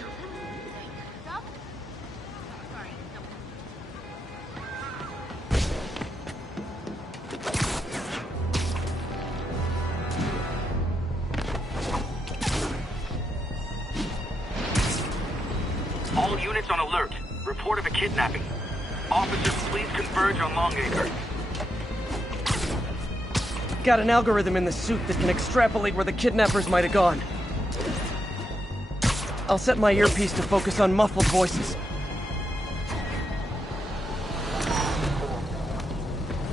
report of a kidnapping. Officers, please converge on Longacre. Got an algorithm in the suit that can extrapolate where the kidnappers might have gone. I'll set my earpiece to focus on muffled voices.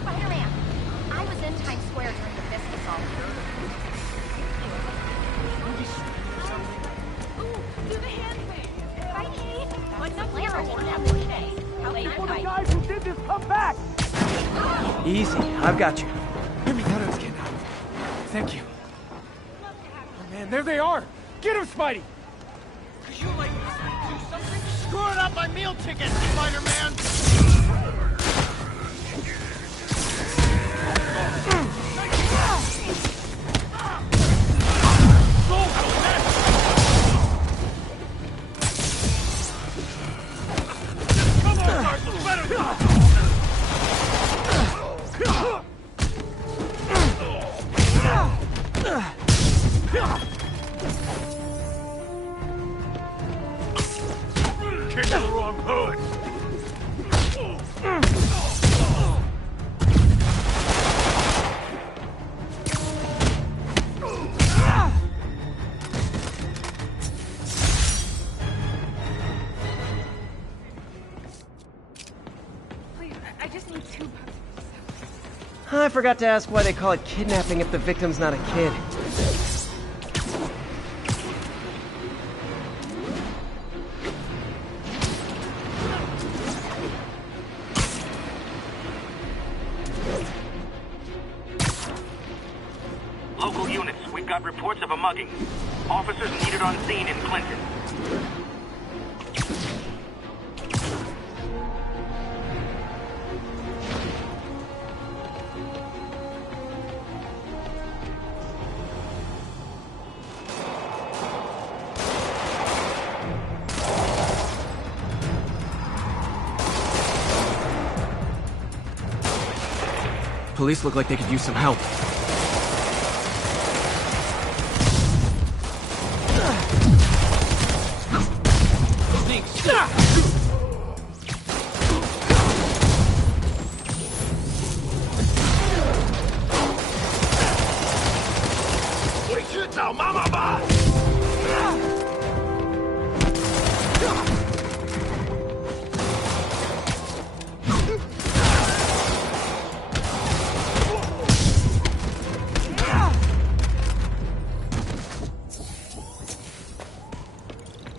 Spider-Man, I was in Times Square during the business assault. Ooh, do the hand thing. Right? What's the plan for Before the guys who did this come back! Easy, I've got you. Let me cut his kid out. Thank you. Oh man, there they are! Get him, Spidey! Could you, like, do something? Screwing up my meal ticket, Spider-Man! Kick the wrong hood! Please, I just need $2. I forgot to ask why they call it kidnapping if the victim's not a kid. Local units, we've got reports of a mugging. Officers needed on scene in Clinton. Police look like they could use some help.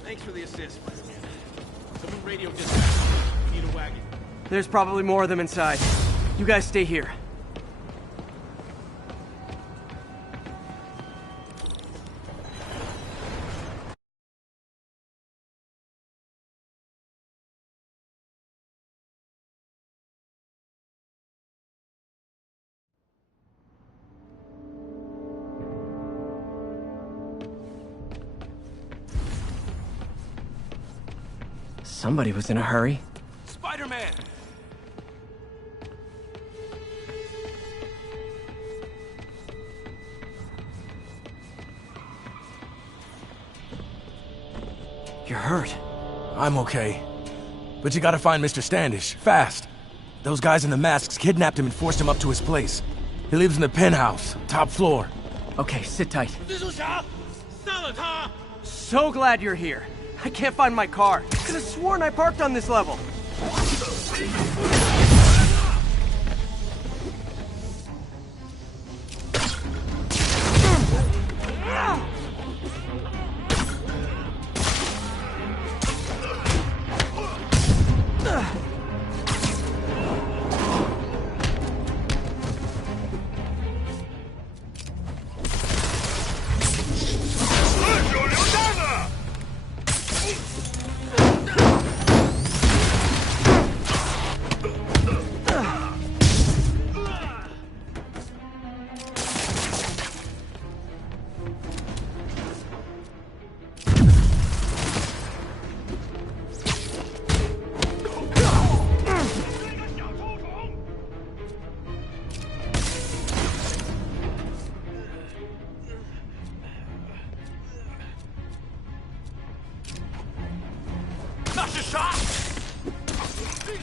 Thanks for the assist, Spider-Man. Someone radio dispatch. We need a wagon. There's probably more of them inside. You guys stay here. Somebody was in a hurry. Spider-Man! You're hurt. I'm okay. But you gotta find Mr. Standish, fast. Those guys in the masks kidnapped him and forced him up to his place. He lives in the penthouse, top floor. Okay, sit tight. So glad you're here. I can't find my car. Could have sworn I parked on this level.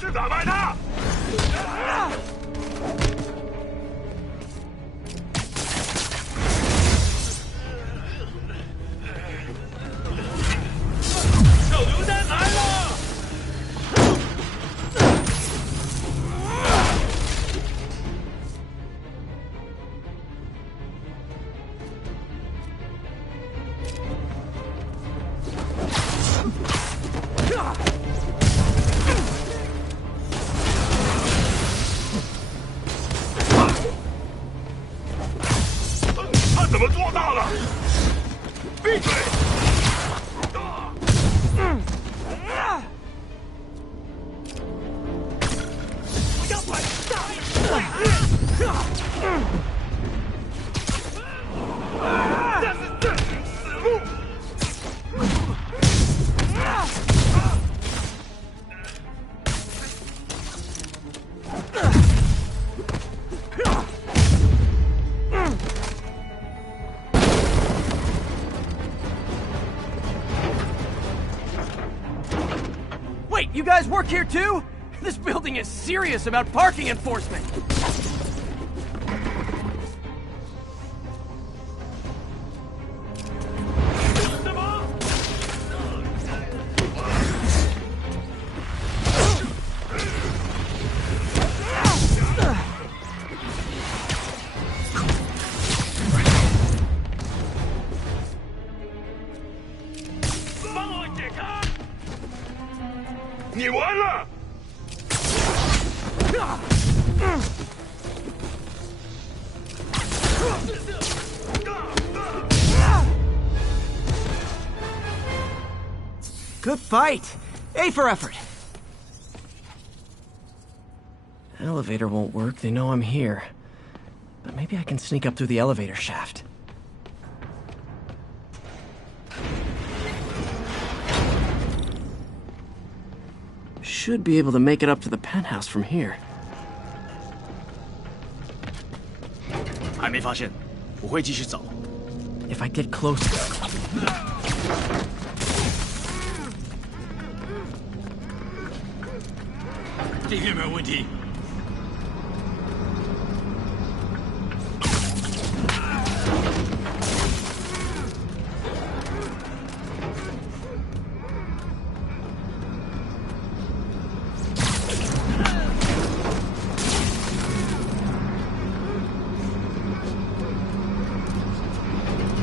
去打败他！手榴弹来了！他怎么做到了？闭嘴！不要管这是正经死路！Wait, you guys work here too? This building is serious about parking enforcement. Come 你完了！Good fight. A for effort. Elevator won't work. They know I'm here. But maybe I can sneak up through the elevator shaft. Should be able to make it up to the penthouse from here. 还没发现，我会继续找。 If I get closer. 这边没有问题。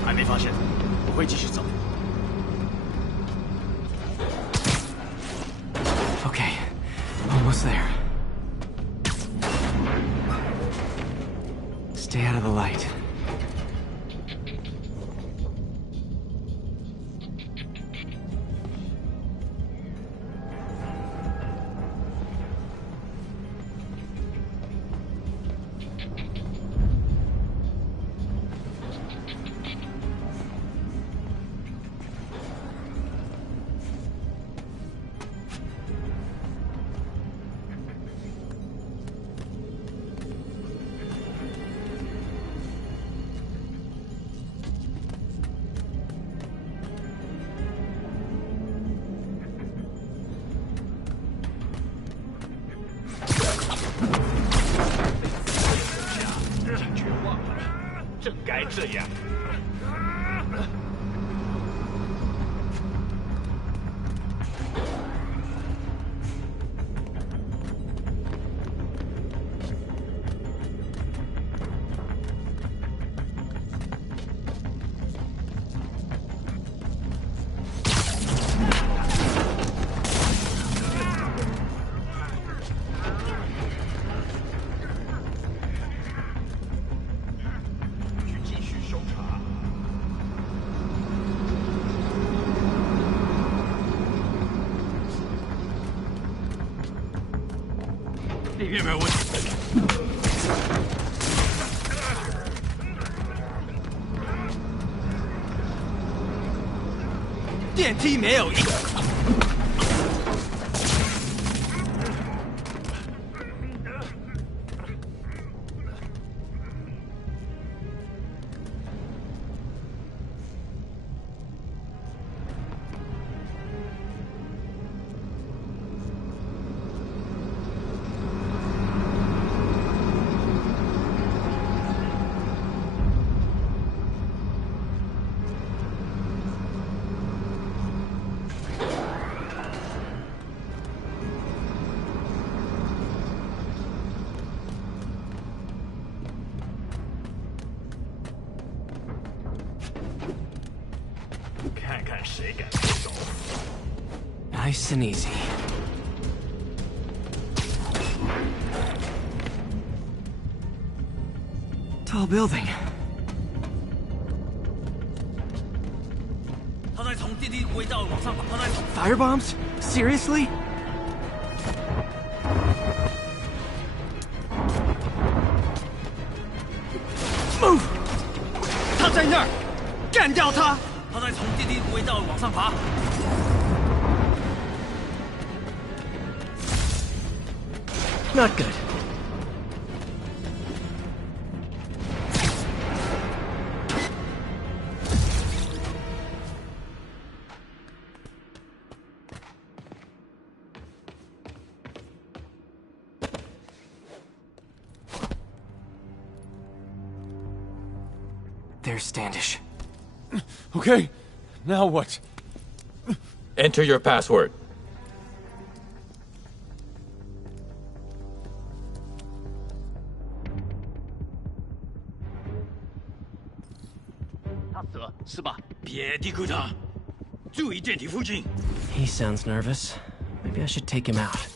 还没发现，我会继续找。 Okay, almost there. Stay out of the light. Nice and easy. Tall building. Firebombs? Seriously? Move! 他在那儿，干掉他！他在从地底轨道往上爬。 Not good. There's Standish. Okay, now what? Enter your password. He sounds nervous. Maybe I should take him out.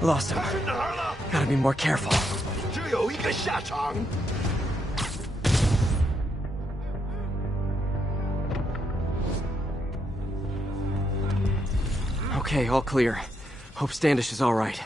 Lost him. Gotta be more careful. Okay, all clear. Hope Standish is all right.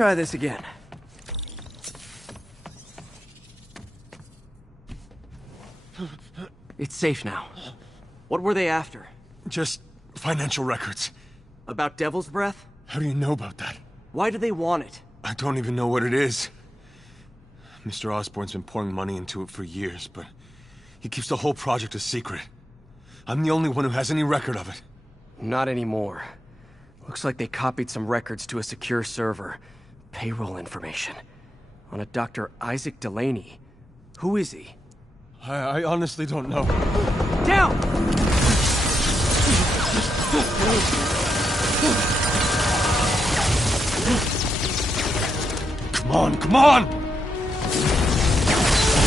try this again. It's safe now. What were they after? Just financial records. About Devil's Breath? How do you know about that? Why do they want it? I don't even know what it is. Mr. Osborn's been pouring money into it for years, but he keeps the whole project a secret. I'm the only one who has any record of it. Not anymore. Looks like they copied some records to a secure server. Payroll information. On a Dr. Isaac Delaney. Who is he? I honestly don't know. Down! Come on, come on!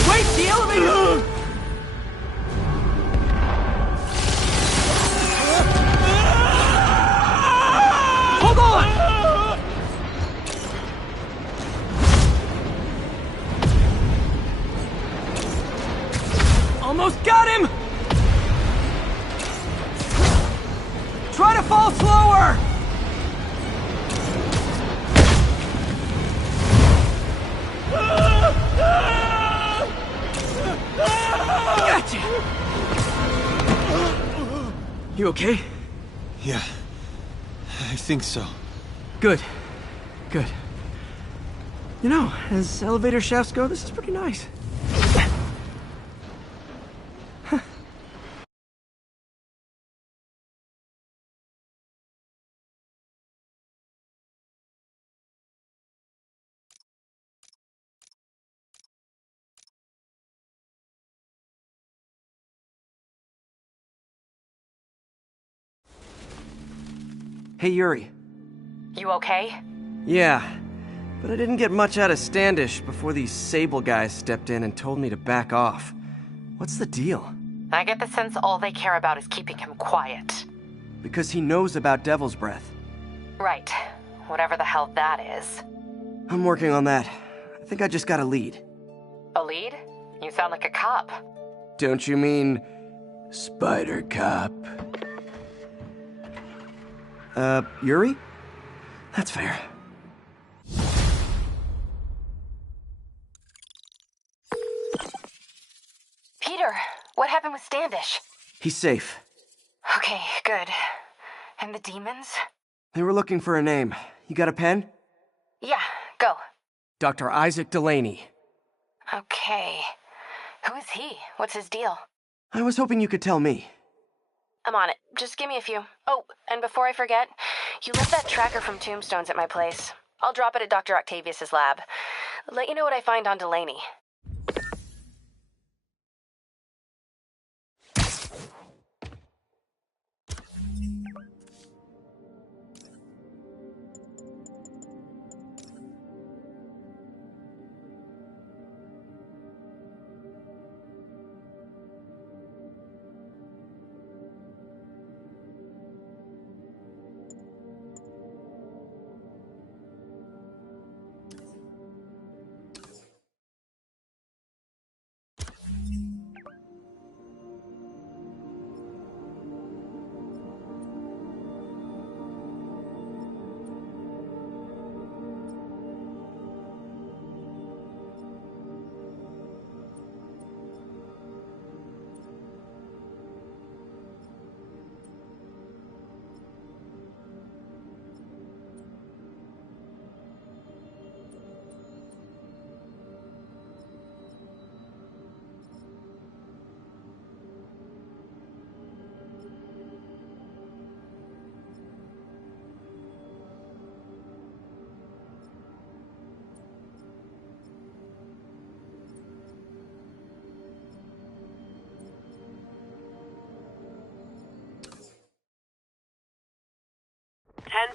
Wait, the elevator! Hold on! Almost got him! Try to fall slower! Gotcha! You okay? Yeah, I think so. Good. Good. You know, as elevator shafts go, this is pretty nice. Hey, Yuri. You okay? Yeah, but I didn't get much out of Standish before these Sable guys stepped in and told me to back off. What's the deal? I get the sense all they care about is keeping him quiet. Because he knows about Devil's Breath. Right. Whatever the hell that is. I'm working on that. I think I just got a lead. A lead? You sound like a cop. Don't you mean... Spider Cop? Yuri? That's fair. Peter, what happened with Standish? He's safe. Okay, good. And the demons? They were looking for a name. You got a pen? Yeah, go. Dr. Isaac Delaney. Okay. Who is he? What's his deal? I was hoping you could tell me. I'm on it. Just give me a few. Oh, and before I forget, you left that tracker from Tombstones at my place. I'll drop it at Dr. Octavius's lab. Let you know what I find on Delaney.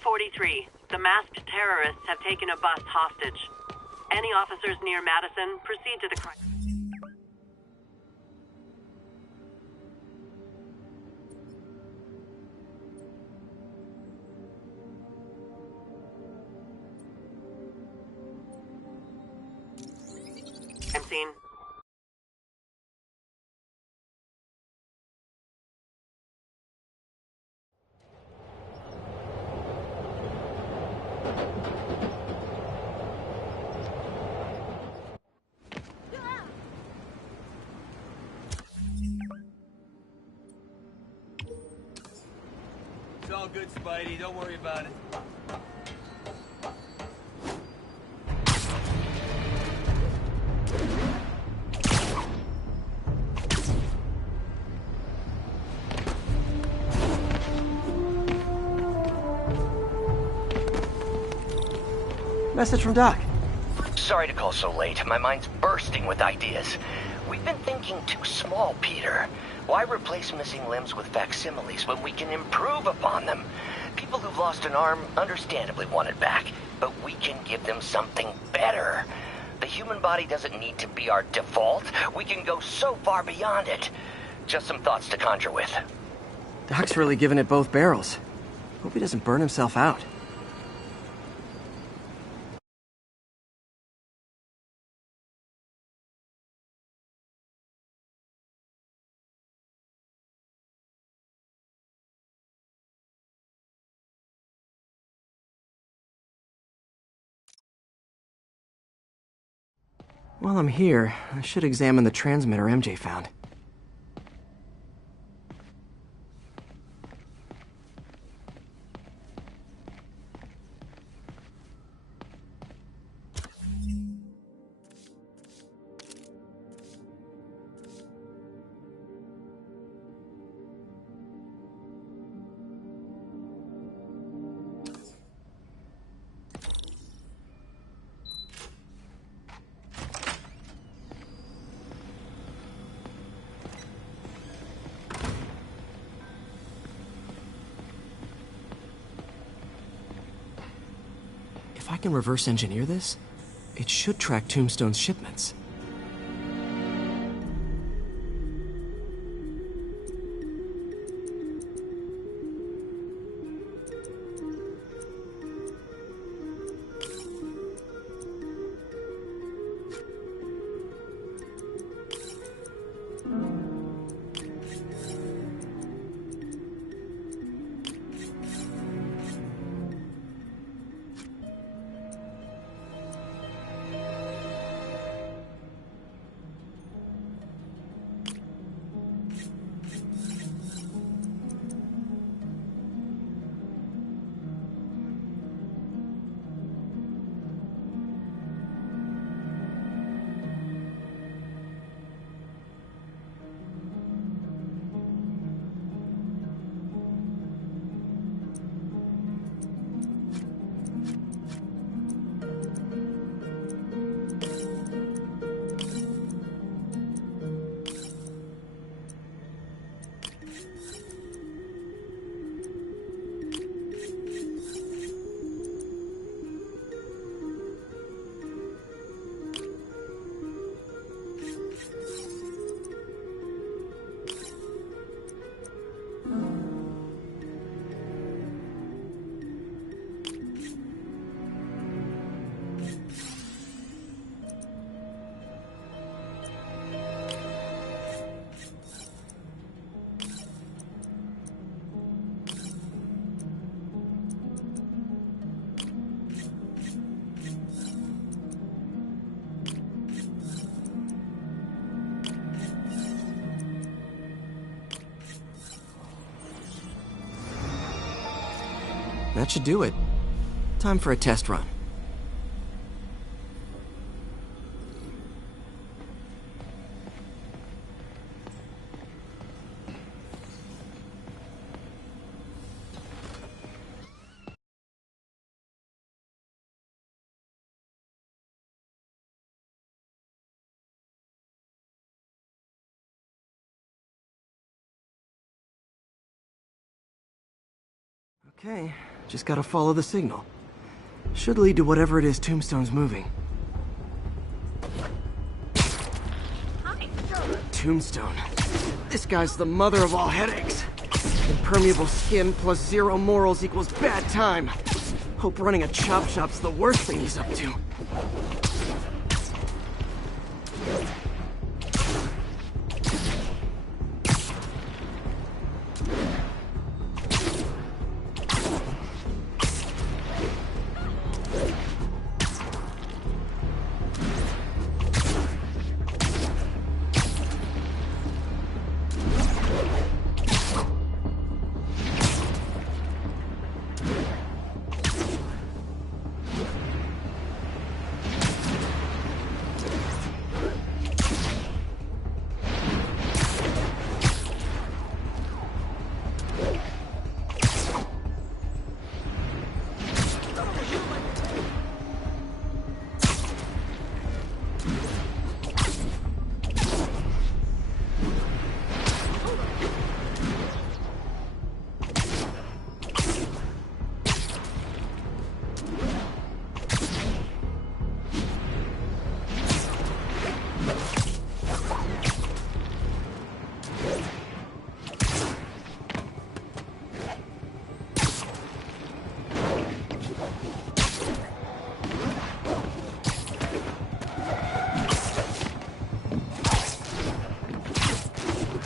"10:43. The masked terrorists have taken a bus hostage. Any officers near Madison, proceed to the crime." Crime scene. all good, Spidey. Don't worry about it. Message from Doc. Sorry to call so late. My mind's bursting with ideas. We've been thinking too small, Peter. Why replace missing limbs with facsimiles when we can improve upon them? People who've lost an arm understandably want it back, but we can give them something better. The human body doesn't need to be our default. We can go so far beyond it. Just some thoughts to conjure with. Doc's really giving it both barrels. Hope he doesn't burn himself out. While I'm here, I should examine the transmitter MJ found. If I can reverse engineer this, it should track Tombstone's shipments. That should do it. Time for a test run. Okay, just gotta follow the signal. Should lead to whatever it is Tombstone's moving. Tombstone. This guy's the mother of all headaches. Impermeable skin plus zero morals equals bad time. Hope running a chop shop's the worst thing he's up to.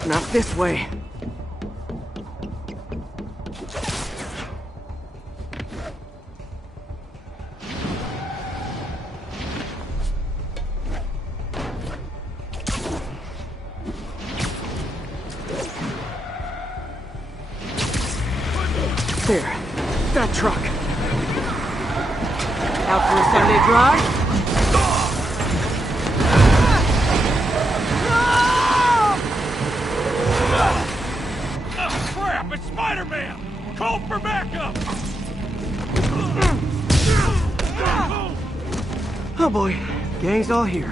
Not this way. There. That truck. Out for a Sunday drive? Crap! It's Spider-Man! Call for backup! Oh boy. Gang's all here.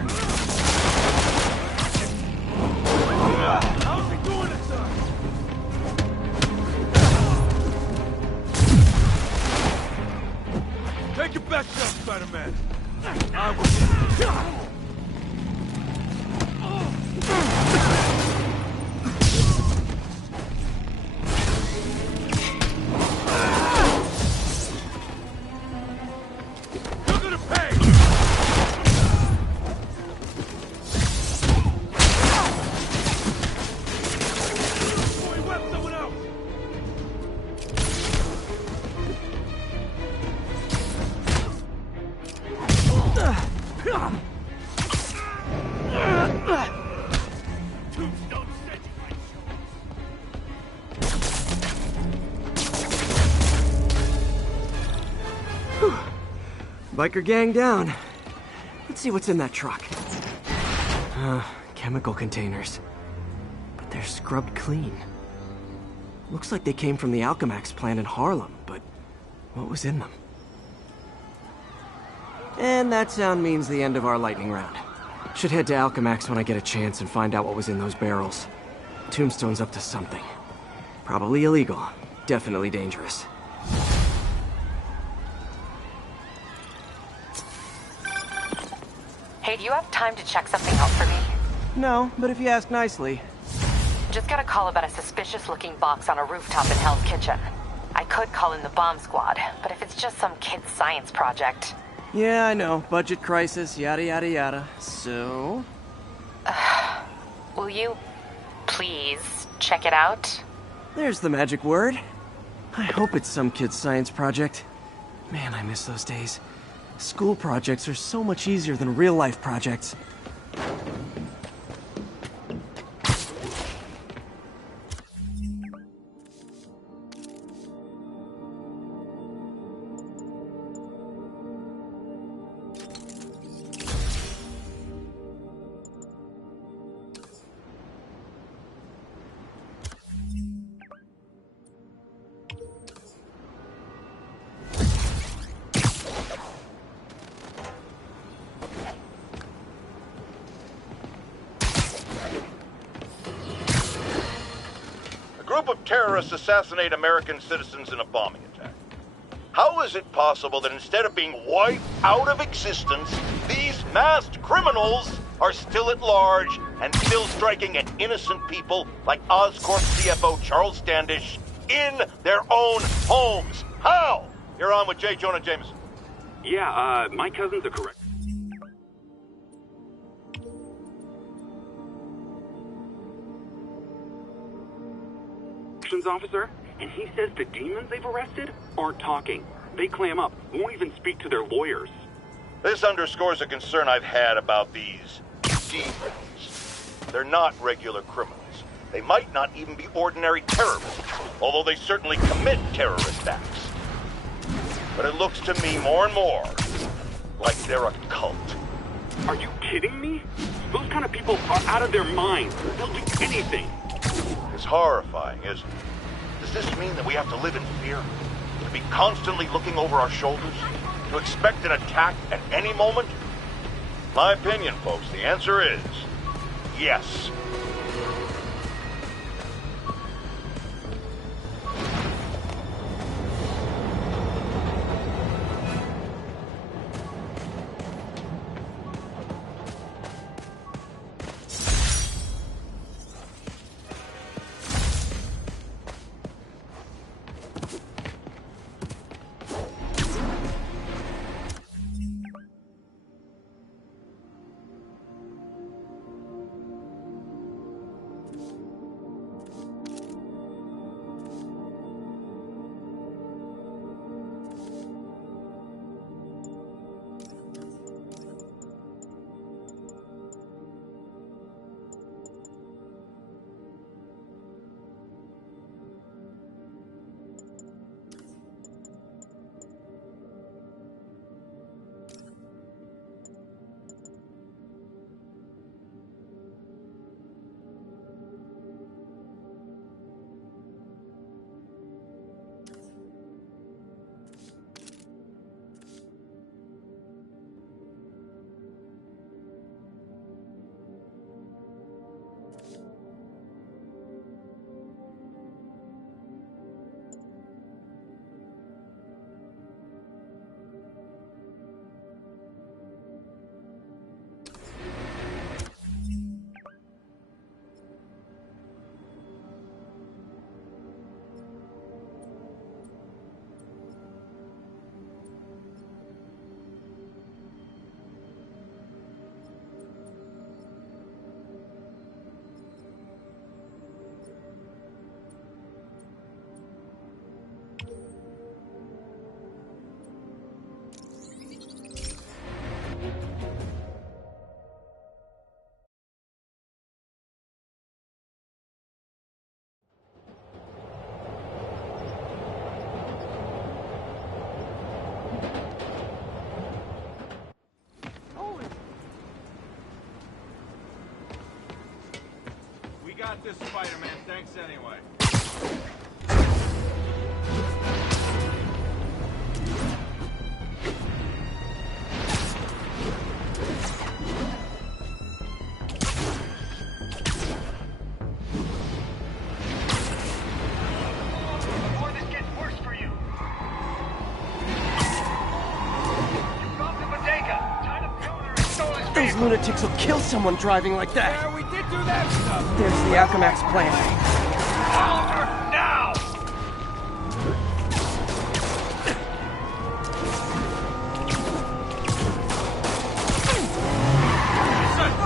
How's he doing it, sir? Take your best shot, Spider-Man. I will. You're gonna pay! Before he webs someone else! Tombstone said you might Biker gang down. Let's see what's in that truck. Chemical containers. But they're scrubbed clean. Looks like they came from the Alchemax plant in Harlem, but what was in them? And that sound means the end of our lightning round. Should head to Alchemax when I get a chance and find out what was in those barrels. Tombstone's up to something. Probably illegal. Definitely dangerous. Hey, do you have time to check something out for me? No, but if you ask nicely. Just got a call about a suspicious-looking box on a rooftop in Hell's Kitchen. I could call in the bomb squad, but if it's just some kid's science project... Yeah, I know. Budget crisis, yada yada yada. So? Will you please check it out? There's the magic word. I hope it's some kid's science project. Man, I miss those days. School projects are so much easier than real-life projects. Group of terrorists assassinate American citizens in a bombing attack. How is it possible that instead of being wiped out of existence, these masked criminals are still at large and still striking at innocent people like Oscorp CFO Charles Standish in their own homes? How? You're on with J. Jonah Jameson. Yeah, my cousins are correct. Officer, and he says the demons they've arrested aren't talking. They clam up, won't even speak to their lawyers. This underscores a concern I've had about these demons. They're not regular criminals. They might not even be ordinary terrorists, although they certainly commit terrorist acts. But it looks to me more and more like they're a cult. Are you kidding me? Those kind of people are out of their minds. They'll do anything. It's horrifying, isn't it? Does this mean that we have to live in fear? To be constantly looking over our shoulders? To expect an attack at any moment? My opinion, folks, the answer is yes. got this, Spider-Man. Thanks anyway. Before this gets worse for you. You've got the bodega. Time to build her and stole his Those lunatics will kill someone driving like that. Yeah, we did do that stuff. There's the Alchemax plant. Oliver, now!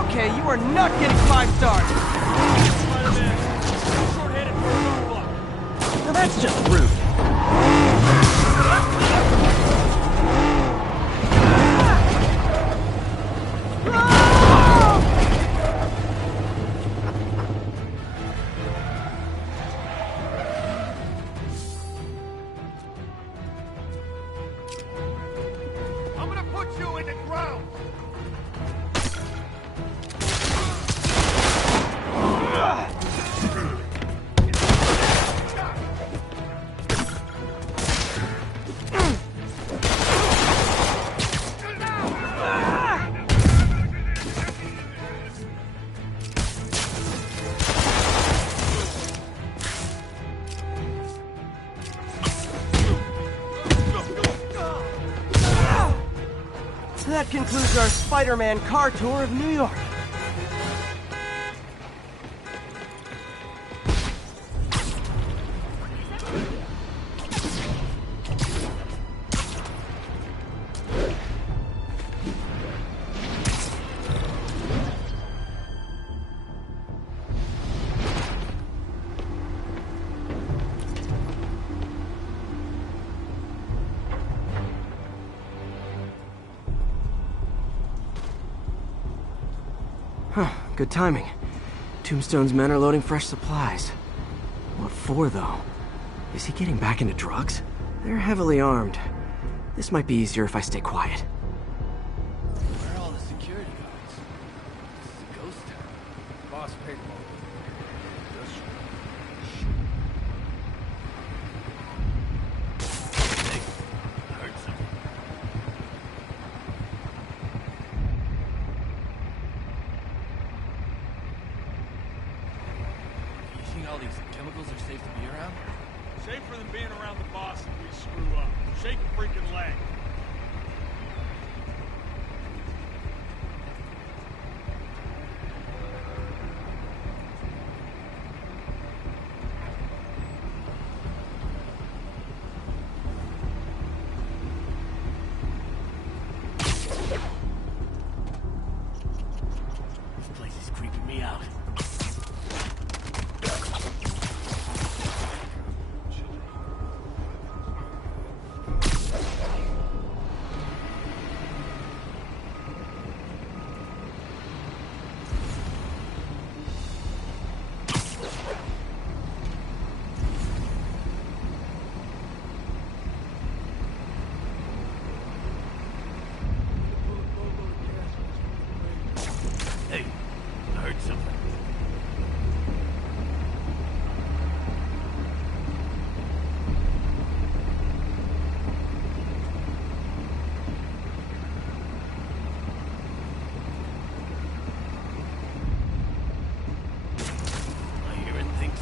Okay, you are not getting 5 stars. Spider-Man, short-handed for a roadblock. Now that's just rude. I'm gonna put you in the ground. That concludes our Spider-Man car tour of New York. Huh, good timing. Tombstone's men are loading fresh supplies. What for, though? Is he getting back into drugs? They're heavily armed. This might be easier if I stay quiet. Where are all the security guards? This is a ghost town. Boss paid for it. You think all these chemicals are safe to be around? Safer than being around the boss if we screw up. Shake a freaking leg. This place is creeping me out. Hey, I heard something. Am I hearing things?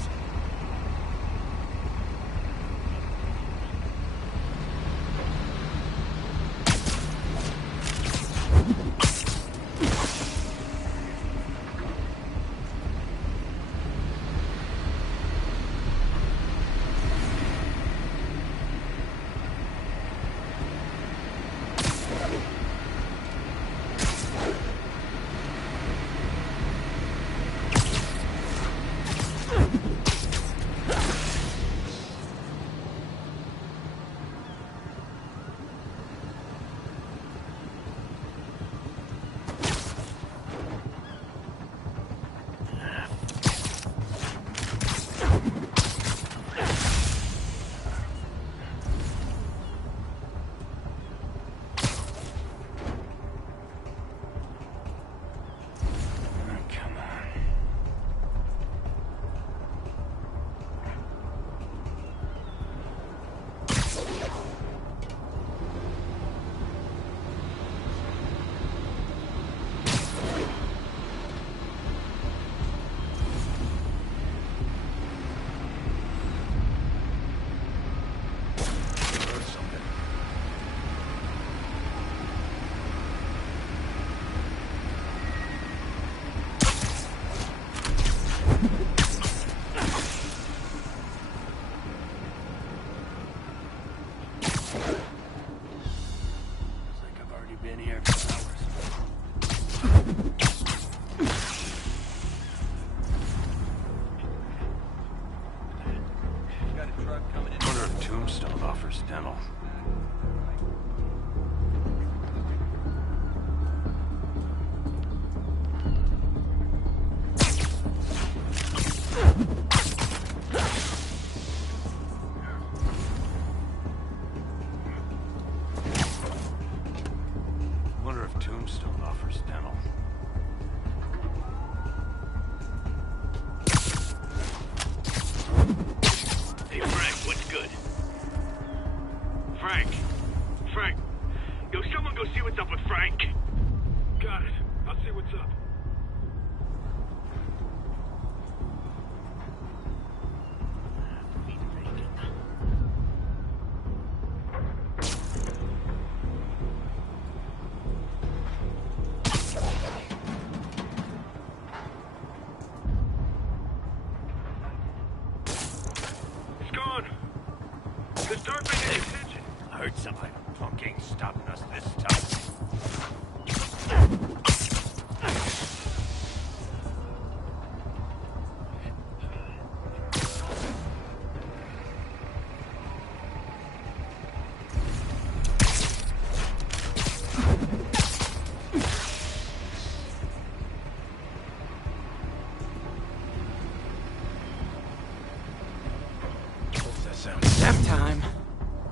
time.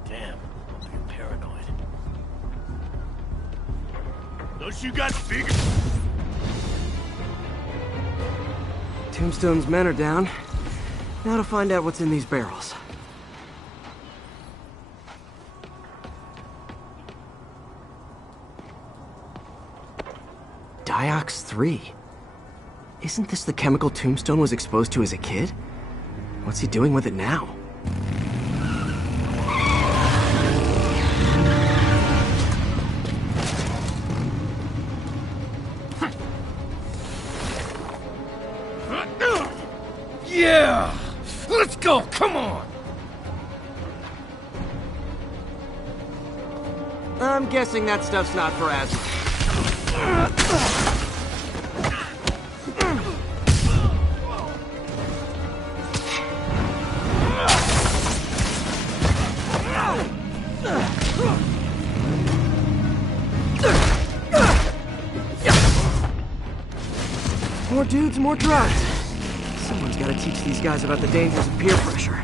Damn, I'm getting paranoid. Don't you got big... Tombstone's men are down. Now to find out what's in these barrels. Diox 3. Isn't this the chemical Tombstone was exposed to as a kid? What's he doing with it now? Yeah! Let's go, come on! I'm guessing that stuff's not for asthma. More dudes, more drugs. Someone's gotta teach these guys about the dangers of peer pressure.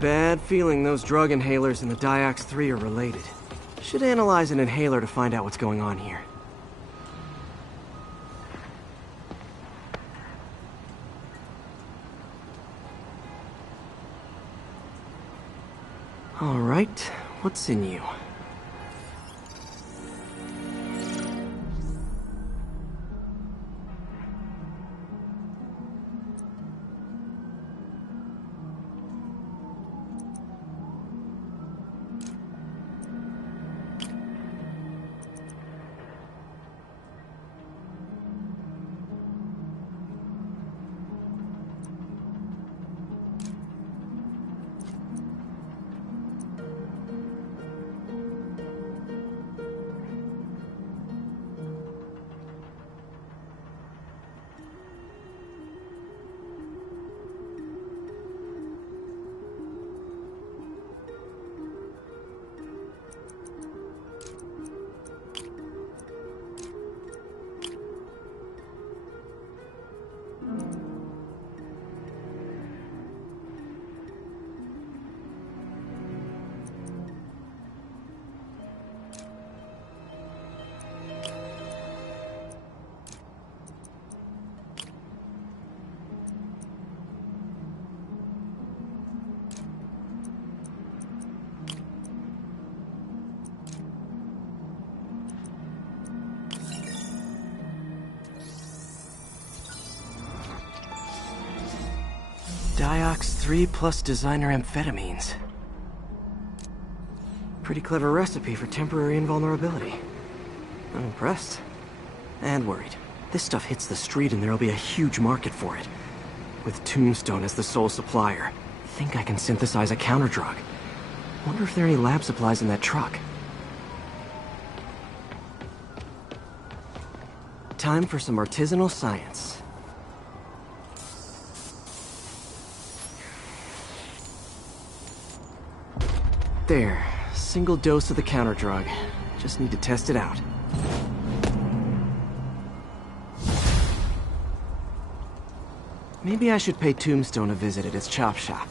Bad feeling those drug inhalers and the Diox 3 are related. Should analyze an inhaler to find out what's going on here. All right, what's in you? Diox 3 plus designer amphetamines. Pretty clever recipe for temporary invulnerability. I'm impressed. And worried. This stuff hits the street and there'll be a huge market for it. With Tombstone as the sole supplier, I think I can synthesize a counterdrug. Wonder if there are any lab supplies in that truck. Time for some artisanal science. There. Single dose of the counterdrug. Just need to test it out. Maybe I should pay Tombstone a visit at his chop shop.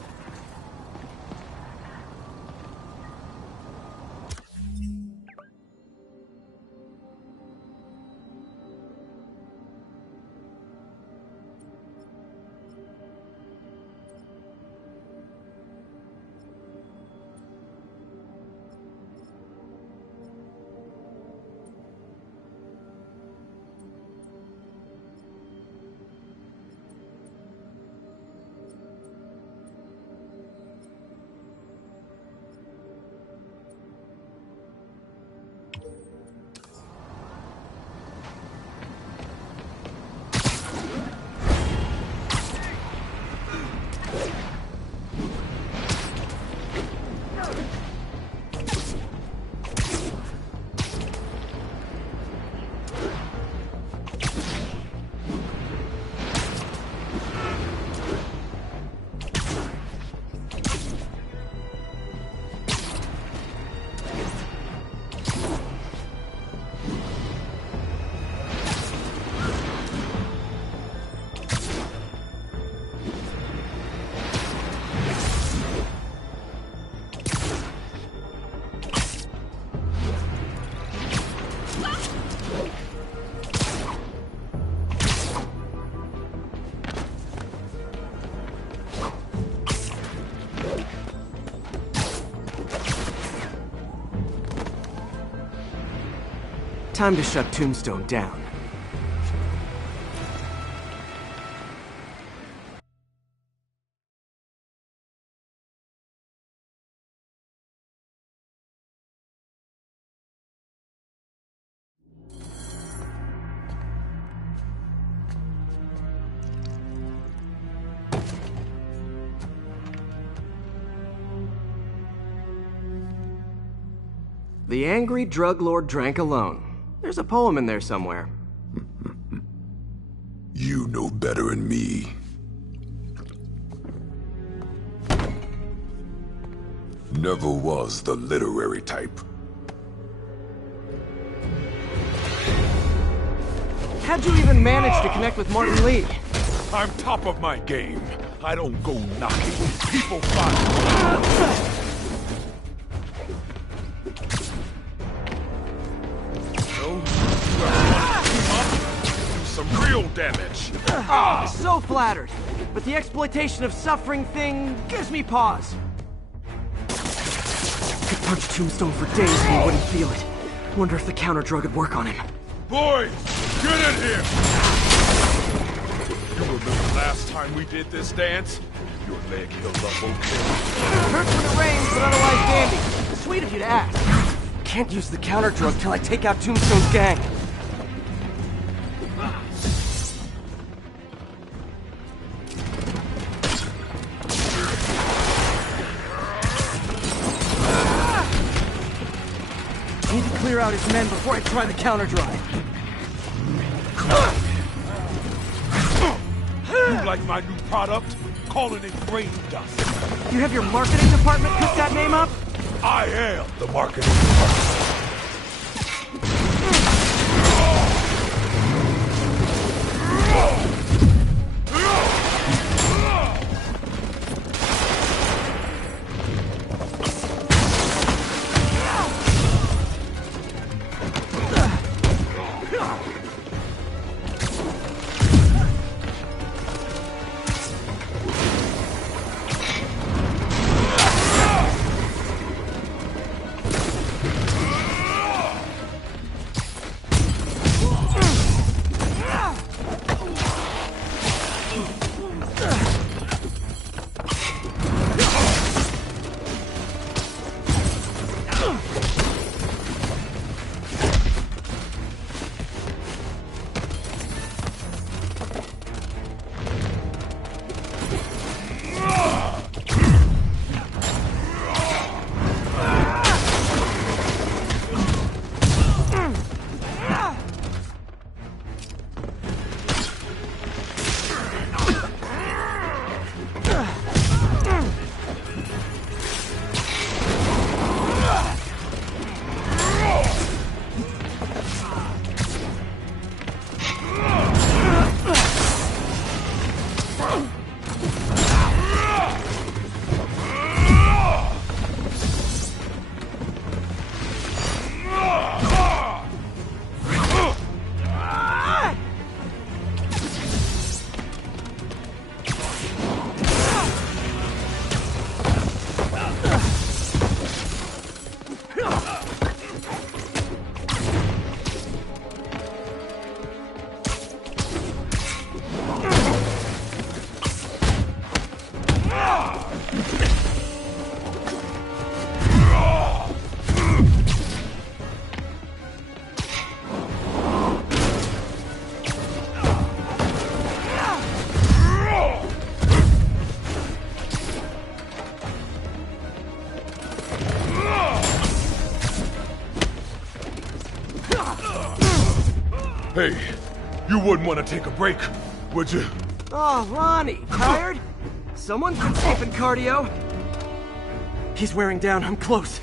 Time to shut Tombstone down. The angry drug lord drank alone. There's a poem in there somewhere. You know better than me. Never was the literary type. How'd you even manage to connect with Martin Lee? I'm top of my game. I don't go knocking. People find me. Some real damage. So flattered. But the exploitation of suffering thing gives me pause. Could punch Tombstone for days and he wouldn't feel it. Wonder if the counterdrug would work on him. Boys, get in here! You remember last time we did this dance? Your leg healed up okay. Hurts when it rains, but otherwise dandy. Sweet of you to ask. Can't use the counterdrug till I take out Tombstone's gang. Need to clear out his men before I try the counterdrug. You like my new product? Calling it brain dust. You have your marketing department cook that name up? I am the marketing department. Hey, you wouldn't want to take a break, would you? Oh, Lonnie, tired? Someone could skip in cardio. He's wearing down. I'm close.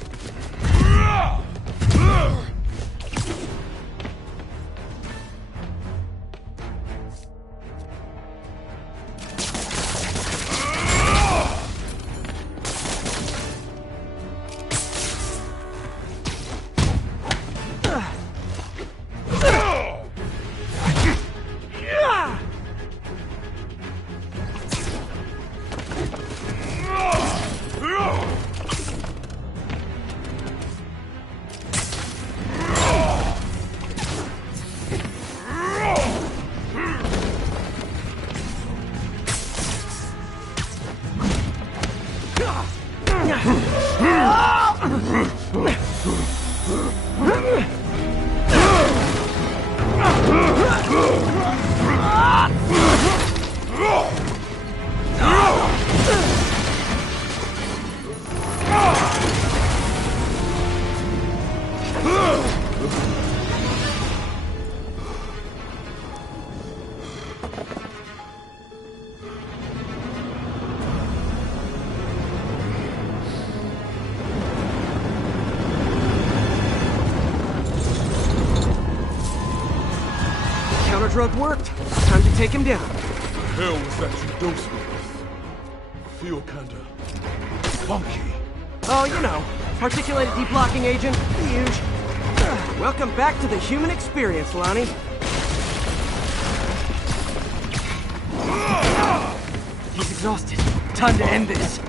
Drug worked. Time to take him down. The hell was that you dosed me with? I feel kinda funky. Oh, you know, articulated deblocking agent. Huge. Welcome back to the human experience, Lonnie. He's exhausted. Time to end this.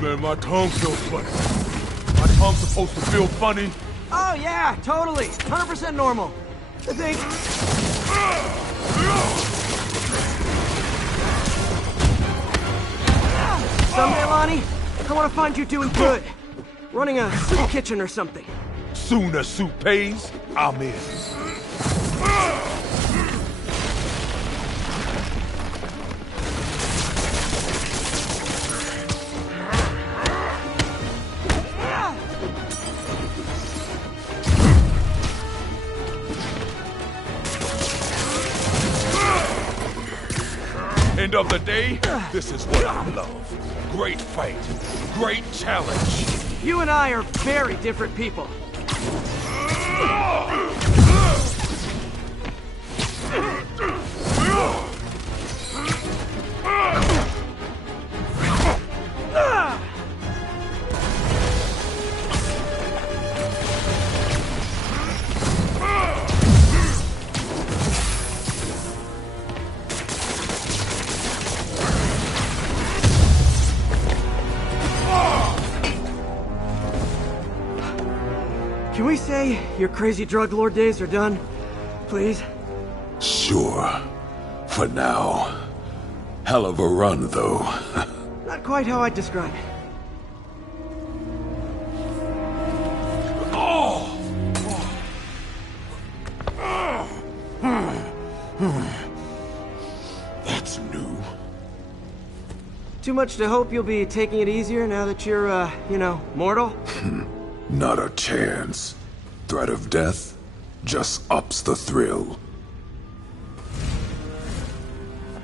Man, my tongue feels funny. My tongue's supposed to feel funny. Oh, yeah, totally. 100% normal. I think. Someday, Lonnie, I want to find you doing good. Running a soup kitchen or something. Soon as soup pays, I'm in. End of the day, this is what I love. Great fight, great challenge. You and I are very different people. Can we say your crazy drug lord days are done? Please? Sure. For now. Hell of a run, though. Not quite how I'd describe it. That's new. Too much to hope you'll be taking it easier now that you're, you know, mortal? Not a chance. Threat of death just ups the thrill.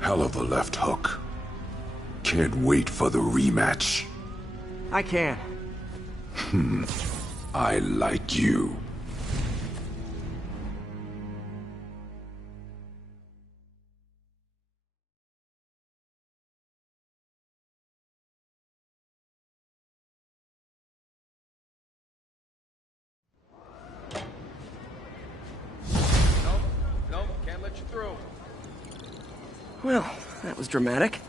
Hell of a left hook. Can't wait for the rematch. I can. I like you. Well, that was dramatic.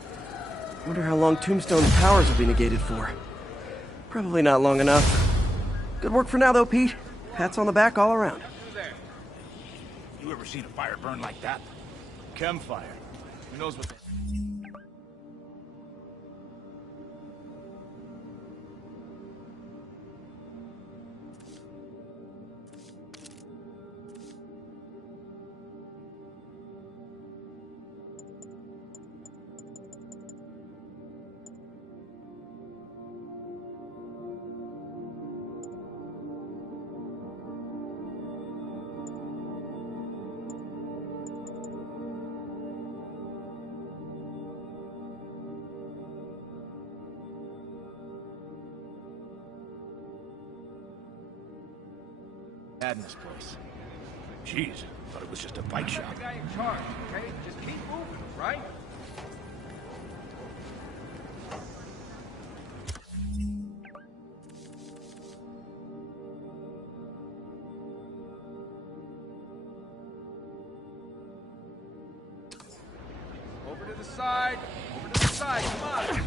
Wonder how long Tombstone's powers will be negated for. Probably not long enough. Good work for now, though, Pete. Pats on the back all around. You ever seen a fire burn like that? Chem fire. Who knows what that... Had in this place. Jeez, thought it was just a bike shop. I'm the guy in charge, okay? Just keep moving, right? Over to the side. Over to the side. Come on.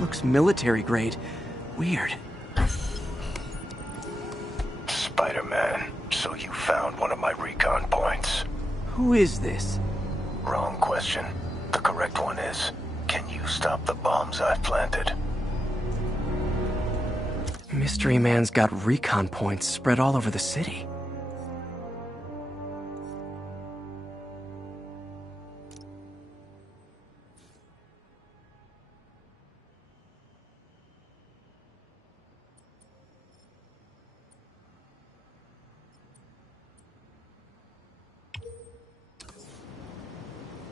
Looks military grade. Weird. Spider-Man, so you found one of my recon points. Who is this? Wrong question. The correct one is, can you stop the bombs I've planted? Mystery Man's got recon points spread all over the city.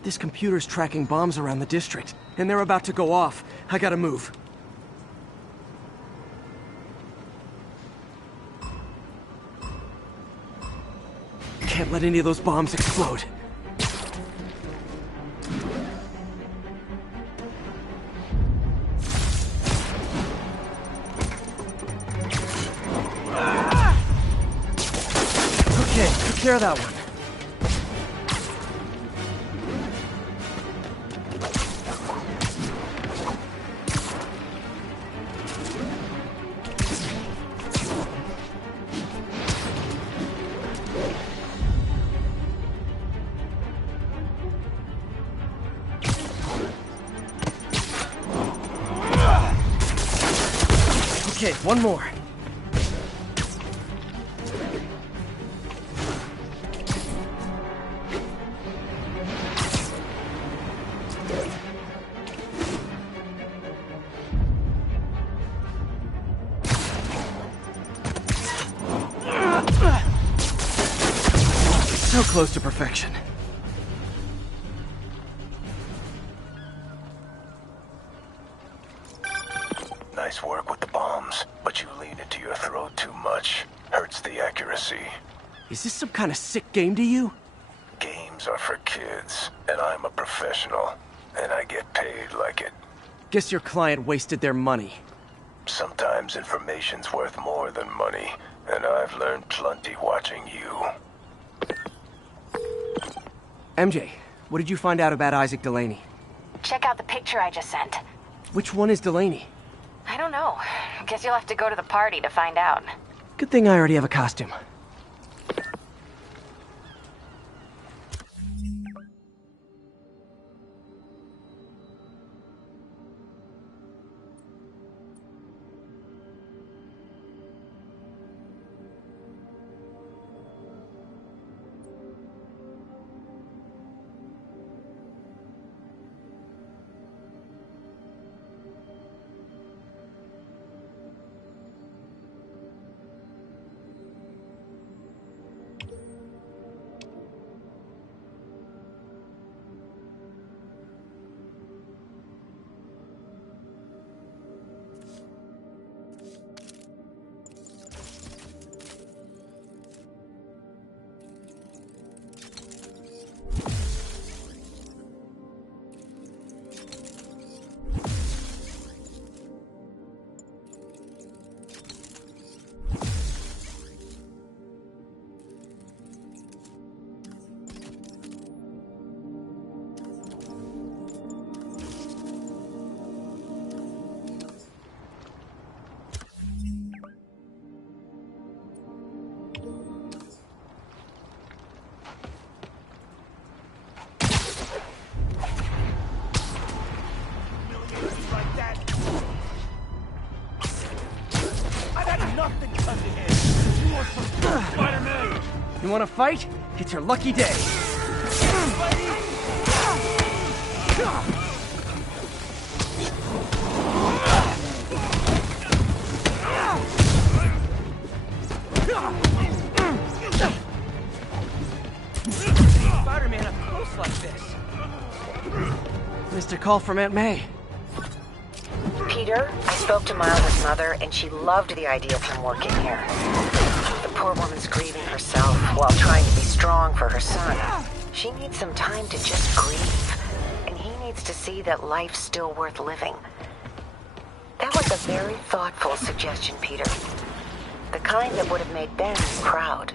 This computer's tracking bombs around the district, and they're about to go off. I gotta move. Can't let any of those bombs explode. Okay, took care of that one. Okay, one more. So close to perfection. Nice work with the bombs, but you lean into your throat too much. Hurts the accuracy. Is this some kind of sick game to you? Games are for kids, and I'm a professional, and I get paid like it. Guess your client wasted their money. Sometimes information's worth more than money, and I've learned plenty watching you. MJ, what did you find out about Isaac Delaney? Check out the picture I just sent. Which one is Delaney? I don't know. Guess you'll have to go to the party to find out. Good thing I already have a costume. You wanna fight? It's your lucky day. Spider-Man up close like this. Missed a call from Aunt May. Peter, I spoke to Miles' mother, and she loved the idea of him working here. The poor woman's grieving herself while trying to be strong for her son. She needs some time to just grieve, and he needs to see that life's still worth living. That was a very thoughtful suggestion, Peter. The kind that would have made Ben proud.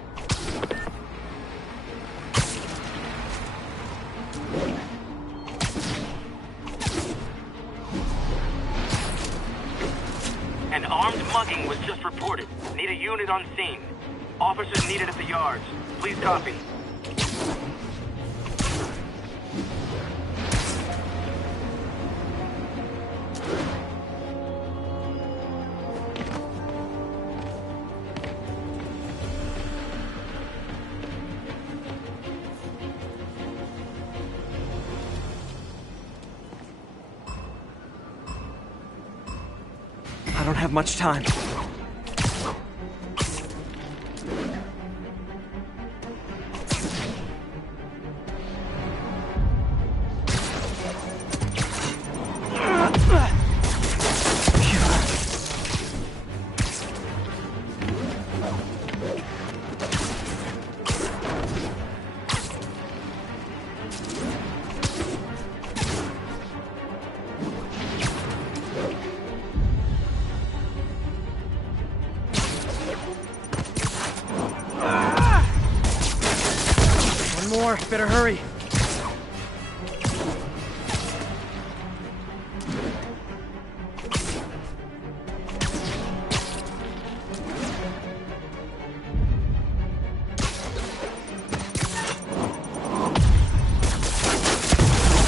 An armed mugging was just reported. Need a unit on scene. Officers needed at the yards. Please copy. I don't have much time. Better hurry.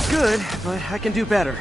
Good, but I can do better.